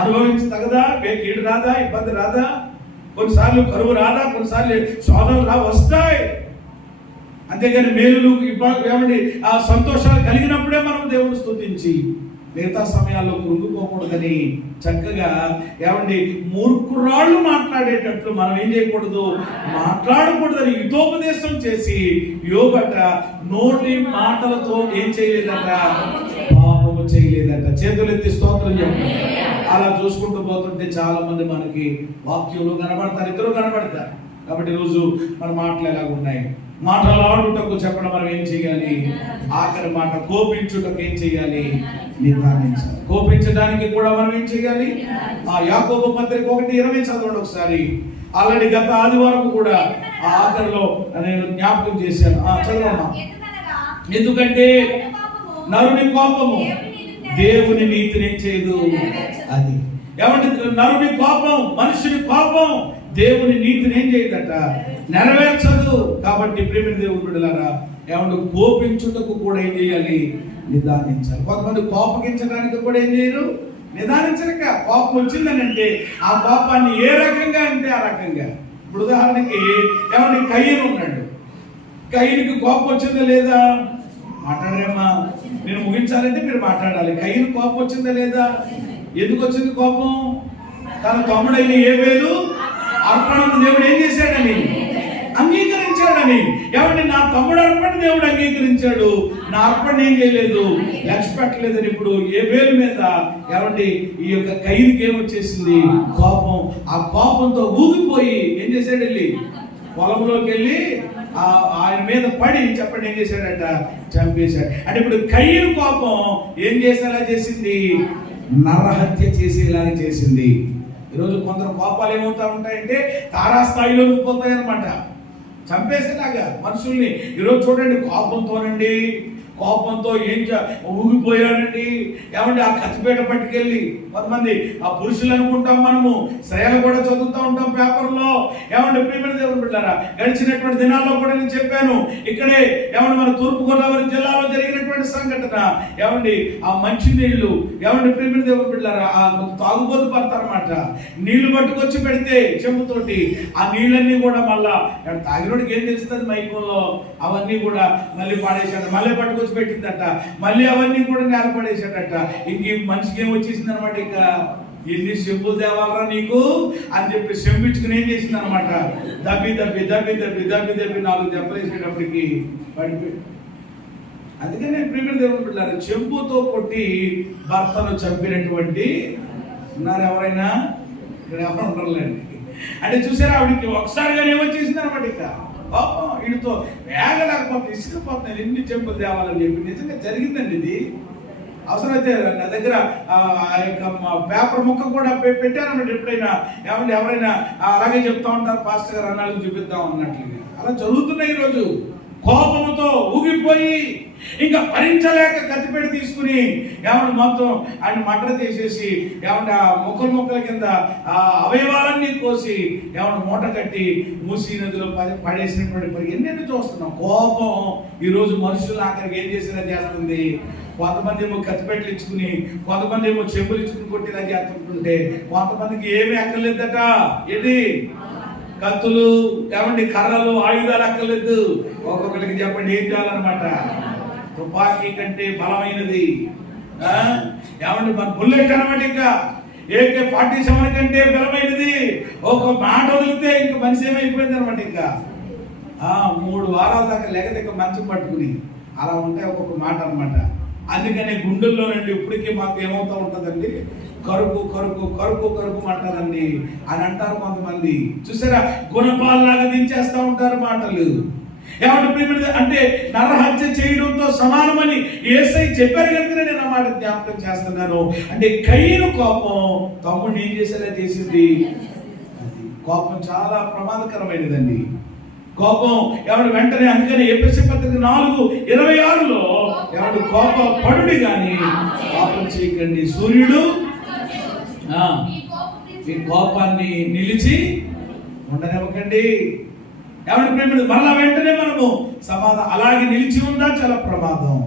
అనుభవించదగదా? కీడు రాదా, ఇబ్బంది రాదా, కొన్నిసార్లు కరువు రాదా, కొన్నిసార్లు శోధనలు వస్తాయి. అంతేగాని మేలులు ఏమండి ఆ సంతోషాలు కలిగినప్పుడే మనం దేవుని స్తుతించి మిగతా సమయాల్లో కృంగిపోకూడదని చక్కగా ఏమండి మూర్ఖురాళ్ళు మాట్లాడేటట్లు మనం ఏం చేయకూడదు, మాట్లాడకూడదని హితోపదేశం చేసి యోబట నోటి మాటలతో ఏం చేయలేదట, పాపము చేయలేదట. చేతులెత్తి స్తోత్రం చెప్పండి. అలా చూసుకుంటూ పోతుంటే చాలా మంది మనకి వాక్యంలో కనబడతారు, ఇద్దరు కనబడతారు. కాబట్టి ఈరోజు మన మాటలు ఎలాగున్నాయి, మాటలాడుటకు చెప్పడం మనం ఏం చేయాలి, ఆఖరి మాట కోపించుటకు ఏం చేయాలి, నిదానించాలి. కోపించడానికి కూడా మనం ఏం చేయాలి, ఆ యాకోబు పత్రిక 1:20 చదవండి ఒకసారి. ఆల్రెడీ గత ఆదివారం కూడా ఆ ఆఖరిలో నేను జ్ఞాపకం చేశాను. చదవమ్మా. ఎందుకంటే నరుని కోపము దేవుని నీతిని ఏం చేయదు. అది ఏమంటే నరుని కోపం, మనుషుని కోపం దేవుని నీతిని ఏం చేయదట, నెరవేర్చదు. కాబట్టి ప్రేమ దేవుని బిడ్డలారా, ఏమంటే కోపించుటకు కూడా ఏం చేయాలి, నిదానించాలి. కొంతమంది కోపగించడానికి కూడా ఏం చేయరు, నిదానించలేక. కోపం వచ్చిందని అంటే ఆ కోపాన్ని ఏ రకంగా అంటే ఆ రకంగా. ఇప్పుడు ఉదాహరణకి ఏమంటే కయ్యను ఉన్నాడు, కయ్యనికి కోపం వచ్చిందా లేదా, మాట్లాడరేమ్మా, నేను ముగించాలంటే మీరు మాట్లాడాలి. కయ్యను కోపం వచ్చిందా లేదా, ఎందుకు వచ్చింది కోపం, తన తమ్ముడైన ఏబేలు అర్పణను దేవుడు ఏం చేశాడని అంగీకరించాడని. ఏమంటే నా తమ్ముడు అర్పణ దేవుడు అంగీకరించాడు, నా అర్పణ ఏం చేయలేదు, లక్ష్య పెట్టలేదని ఇప్పుడు ఏబేలు మీద ఏమంటే ఈ యొక్క కయ్యనికి ఏమొచ్చేసింది, కోపం. ఆ కోపంతో ఊగిపోయి ఏం చేశాడు, వెళ్ళి పొలంలోకి వెళ్ళి ఆయన మీద పడి చెప్పండి ఏం చేశాడట, చంపేశాడు. అంటే ఇప్పుడు కయ్యను కోపం ఏం చేసేలా చేసింది, నరహత్య చేసేలాగా చేసింది. ఈరోజు కొందరు కోపాలు ఏమవుతా ఉంటాయంటే తారాస్థాయిలో పోతాయి అనమాట, చంపేసేలాగా మనుషుల్ని. ఈరోజు చూడండి, కోపంతో ఏం ఊగిపోయాడండి. ఏమంటే ఆ కత్తిపేట పట్టుకెళ్ళి కొంతమంది ఆ పురుషులు అనుకుంటాం, మనము శ్రేయలు కూడా చదువుతూ ఉంటాం పేపర్లో. ఏమంటే ప్రియమైన దేవుని బిడ్డలారా, గడిచినటువంటి దినాల్లో కూడా నేను చెప్పాను, ఇక్కడే ఏమంటే మన తూర్పుగోదావరి జిల్లాలో జరిగినటువంటి సంఘటన. ఏమండి ఆ మంచి నీళ్లు, ఏమంటే ప్రియమైన దేవుని బిడ్డలారా, ఆ తాగుబోతు పడతారన్నమాట. నీళ్లు పట్టుకొచ్చి పెడితే చెంబుతోటి ఆ నీళ్ళన్నీ కూడా మళ్ళా తాగినోడికి ఏం తెలుస్తుంది మైకంలో, అవన్నీ కూడా మళ్ళీ పాడేశాడు. మళ్ళీ పట్టుకొచ్చి పెట్టిందట, మళ్ళీ అవన్నీ కూడా నేల పడేశాడట. ఇంక మనిషికి ఏం వచ్చేసింది అనమాట, ఇంకా ఎన్ని చెంబులు తేవాలరా నీకు అని చెప్పి చెంపించుకుని ఏం చేసింది అనమాట, దబ్బి 4 దెబ్బలు వేసేటప్పటికి పడిపోయి. అందుకనే ప్రియమైన దేవుని బిడ్డలారా, చెంబుతో కొట్టి భర్తను చంపినటువంటి ఉన్నారు ఎవరైనా? ఇక్కడ ఎవరు ఉండరులేండి. అంటే చూసారా, ఆవిడకి ఒకసారిగా ఏమొచ్చేసింది అనమాట, ఇక పాపం వీడితో వేగలేకపోతే ఇసుకపోతున్నాను, ఎన్ని చెంపులు తేవాలని చెప్పి. నిజంగా జరిగిందండి ఇది. అవసరమైతే నా దగ్గర ఆ యొక్క పేపర్ ముక్క కూడా పెట్టానన్నమాట. ఎప్పుడైనా ఏమంటే ఎవరైనా అలాగే చెప్తా ఉంటారు, పాస్టర్ గారు అన్నాళ్ళు చూపిద్దాం అన్నట్లుగా. అలా జరుగుతున్నాయి ఈరోజు. కోపంతో ఊగిపోయి ఇంకా భరించలేక కత్తిపెట్టి తీసుకుని ఏమంటే మొత్తం ఆయన మటర్ చేసేసి ఏమంటే ఆ మొక్కల కింద ఆ అవయవాలన్నీ కోసి ఏమంటే మూట కట్టి మూసీ నదిలో పడేసినటువంటి ఎన్నెన్నో చూస్తున్నాం. కోపం ఈరోజు మనుషులు ఆఖరికి ఏం చేసేలా చేస్తుంది. కొంతమంది ఏమో కత్తిపెట్టలు ఇచ్చుకుని, కొంతమంది ఏమో చెంబులు ఇచ్చుకుని కొట్టేలా చేస్తుంటుంటే, కొంతమందికి ఏమీ అక్కర్లేదట. ఏంటి కత్తులు, ఏమండి కర్రలు, ఆయుధాలు అక్కర్లేదు. ఒక్కొక్కరికి చెప్పండి ఏం చేయాలన్నమాట, తుపాకీ కంటే బలమైనది ఏమండి మన బుల్లెట్ అనమాట. ఇంకా AK-47 కంటే బలమైనది. ఒక మాట వదిలితే ఇంకా మనిషి ఏమైపోయింది అనమాట. ఇంకా 3 వారాల దాకా లేకపోతే ఇంకా మంచం పట్టుకుని అలా ఉంటాయి ఒక్కొక్క మాట అనమాట. అందుకనే గుండెల్లో నుండి ఇప్పటికీ మాకు ఏమవుతూ ఉంటుందండి, కరుకు కరుకు కరుకు కరుకు అంటారండి అని అంటారు కొంతమంది. చూసారా, గుణపాల్లాగా దించేస్తూ ఉంటారు మాటలు. ఏమంటే ప్రియమైన అంటే నరహత్య చేయడంతో సమానమని యేసయ్య చెప్పారు కనుక నేను ఆ మాట జ్ఞాపకం చేస్తున్నాను. అంటే కయీను కోపం తమ్ముడిని ఏం చేసేలా చేసింది. కోపం చాలా ప్రమాదకరమైనదండి. కోపం ఎవడు వెంటనే, అందుకని ఎఫెసీ పత్రిక 4:26లో ఎవడు కోప పడుడి కానీ పాపం చేయకండి, సూర్యుడు ఈ కోపాన్ని నిలిచి ఉండనివ్వకండి. ఎవరి ప్రేమ మళ్ళా వెంటనే మనము సమాధానం అలాగే నిలిచి ఉందా చాలా ప్రమాదం.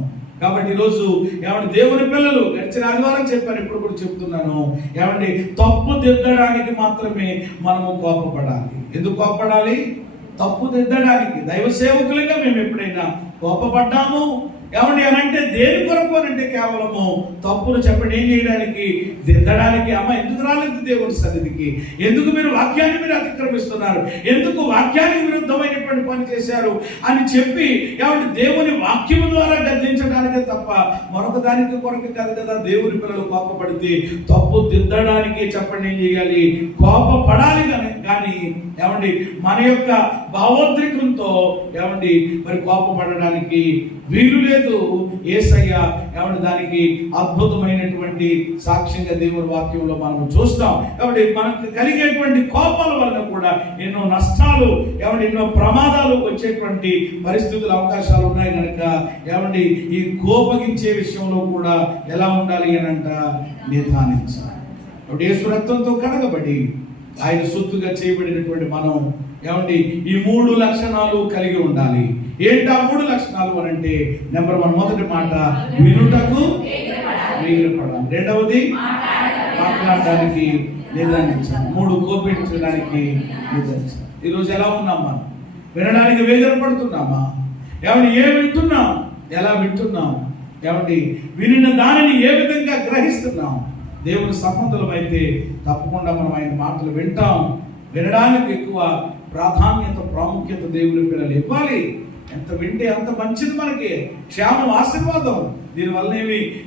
కాబట్టి ఈరోజు ఏమంటే దేవుని పిల్లలు గడిచిన ఆదివారం చెప్పాను, ఇప్పుడు కూడా చెప్తున్నాను, ఏమండి తప్పు దిద్దడానికి మాత్రమే మనము కోపపడాలి. ఎందుకు కోపపడాలి? తప్పు దిద్దడానికి. దైవ సేవకులుగా మేము ఎప్పుడైనా కోపపడ్డాము ఏమండి అని అంటే దేని కొరకు అంటే కేవలము తప్పును చెప్పండి ఏం చేయడానికి, దిద్దడానికి. అమ్మ ఎందుకు రాలేదు దేవుని సన్నిధికి, ఎందుకు మీరు వాక్యాన్ని మీరు అతిక్రమిస్తున్నారు, ఎందుకు వాక్యానికి విరుద్ధమైనటువంటి పని చేశారు అని చెప్పి ఏమంటే దేవుని వాక్యము ద్వారా గద్దించడానికే తప్ప మరొక దానికి కొరకు కాదు కదా. దేవుని పిల్లలు కోపపడితే తప్పు దిద్దడానికి చెప్పండి ఏం చేయాలి, కోపపడాలి. కానీ ఏమండి మన యొక్క భావోద్రేకంతో ఏమండి మరి కోపపడడానికి వీలు లేదు. యేసయ్య ఏమంటే దానికి అద్భుతమైనటువంటి సాక్ష్యంగా దేవుని వాక్యంలో మనం చూస్తాం. కాబట్టి మనకు కలిగేటువంటి కోపాల వల్ల కూడా ఎన్నో నష్టాలు ఏమంటే ఎన్నో ప్రమాదాలు వచ్చేటువంటి పరిస్థితులు అవకాశాలు ఉన్నాయి కనుక ఏమండి ఈ కోపగించే విషయంలో కూడా ఎలా ఉండాలి అని అంట నిదానించాలి. కాబట్టి యేసు రక్తంతో కడగబడి ఆయన సొత్తుగా చేయబడినటువంటి మనం ఏమండి ఈ 3 లక్షణాలు కలిగి ఉండాలి. ఏంటి ఆ 3 లక్షణాలు అని అంటే, నెంబర్ 1 మొదటి మాట వినుటకు వేగిరపడాలి, రెండవది మాట్లాడడానికి నిదానించాలి, 3 కోపించడానికి నిదానించాలి. ఈరోజు ఎలా ఉన్నాం మనం? వినడానికి వేగిరపడుతున్నామా? ఏమండి ఏం వింటున్నాం, ఎలా వింటున్నాం, ఏమండి వినిన దానిని ఏ విధంగా గ్రహిస్తున్నాం? దేవుని సంబంధులం అయితే తప్పకుండా మనం ఆయన మాటలు వింటాం. వినడానికి ఎక్కువ ప్రాముఖ్యత దేవుని పిల్లలు ఇవ్వాలి. ఎంత వింటే అంత మంచిది, మనకి క్షేమం, ఆశీర్వాదం. దీనివల్ల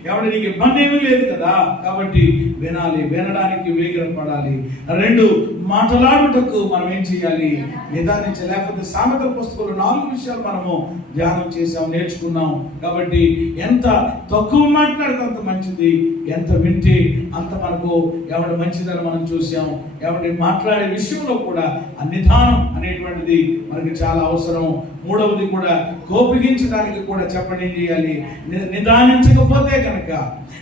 ఎవరి నీకు ఇబ్బంది ఏమీ లేదు కదా. కాబట్టి వినాలి, వినడానికి వేగిరపడాలి. 2 మాట్లాడుటకు మనం ఏం చేయాలి, నిదానించాలి. లేకపోతే సామెతల పుస్తకంలో 4 విషయాలు మనము ధ్యానం చేసాం, నేర్చుకున్నాం. కాబట్టి ఎంత తక్కువ మాట్లాడితే అంత మంచిది, ఎంత వింటే అంత మనకు ఎవరి మంచిదని మనం చూసాం. ఎవరి మాట్లాడే విషయంలో కూడా ఆ నిదానం అనేటువంటిది మనకి చాలా అవసరం. 3వది కూడా కోపగించడానికి కూడా చెప్పండి ఏం చేయాలి, నిదానించకపోతే కనుక,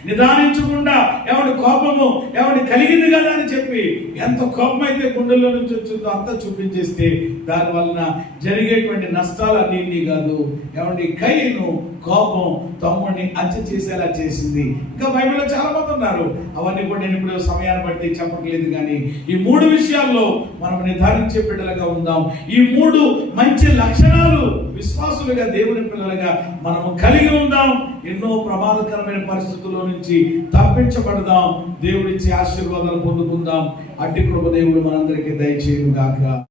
నిదానించకుండా ఎవరి కోపము ఎవరి కలిగింది కదా అని చెప్పి ఎంత కోపం అయితే గుండెల్లో నుంచి వచ్చిందో అంతా చూపించేస్తే దాని వలన జరిగేటువంటి నష్టాలు అన్ని కాదు. ఎవరి కయీను కోపం తమ్ముడిని హత్య చేసేలా చేసింది. ఇంకా బైబిల్లో చాలా మంది ఉన్నారు, అవన్నీ కూడా నేను ఇప్పుడు సమయాన్ని బట్టి చెప్పట్లేదు. కానీ ఈ 3 విషయాల్లో మనం నిర్ధారించే బిడ్డలుగా ఉందాం. ఈ 3 మంచి లక్షణాలు విశ్వాసులుగా దేవుని పిల్లలుగా మనము కలిగి ఉందాం. ఎన్నో ప్రమాదకరమైన పరిస్థితుల్లో నుంచి తప్పించబడదాం. దేవుడిచ్చే ఆశీర్వాదాలు పొందుకుందాం. అట్టి కృప దేవుడు మనందరికీ దయచేయును గాక.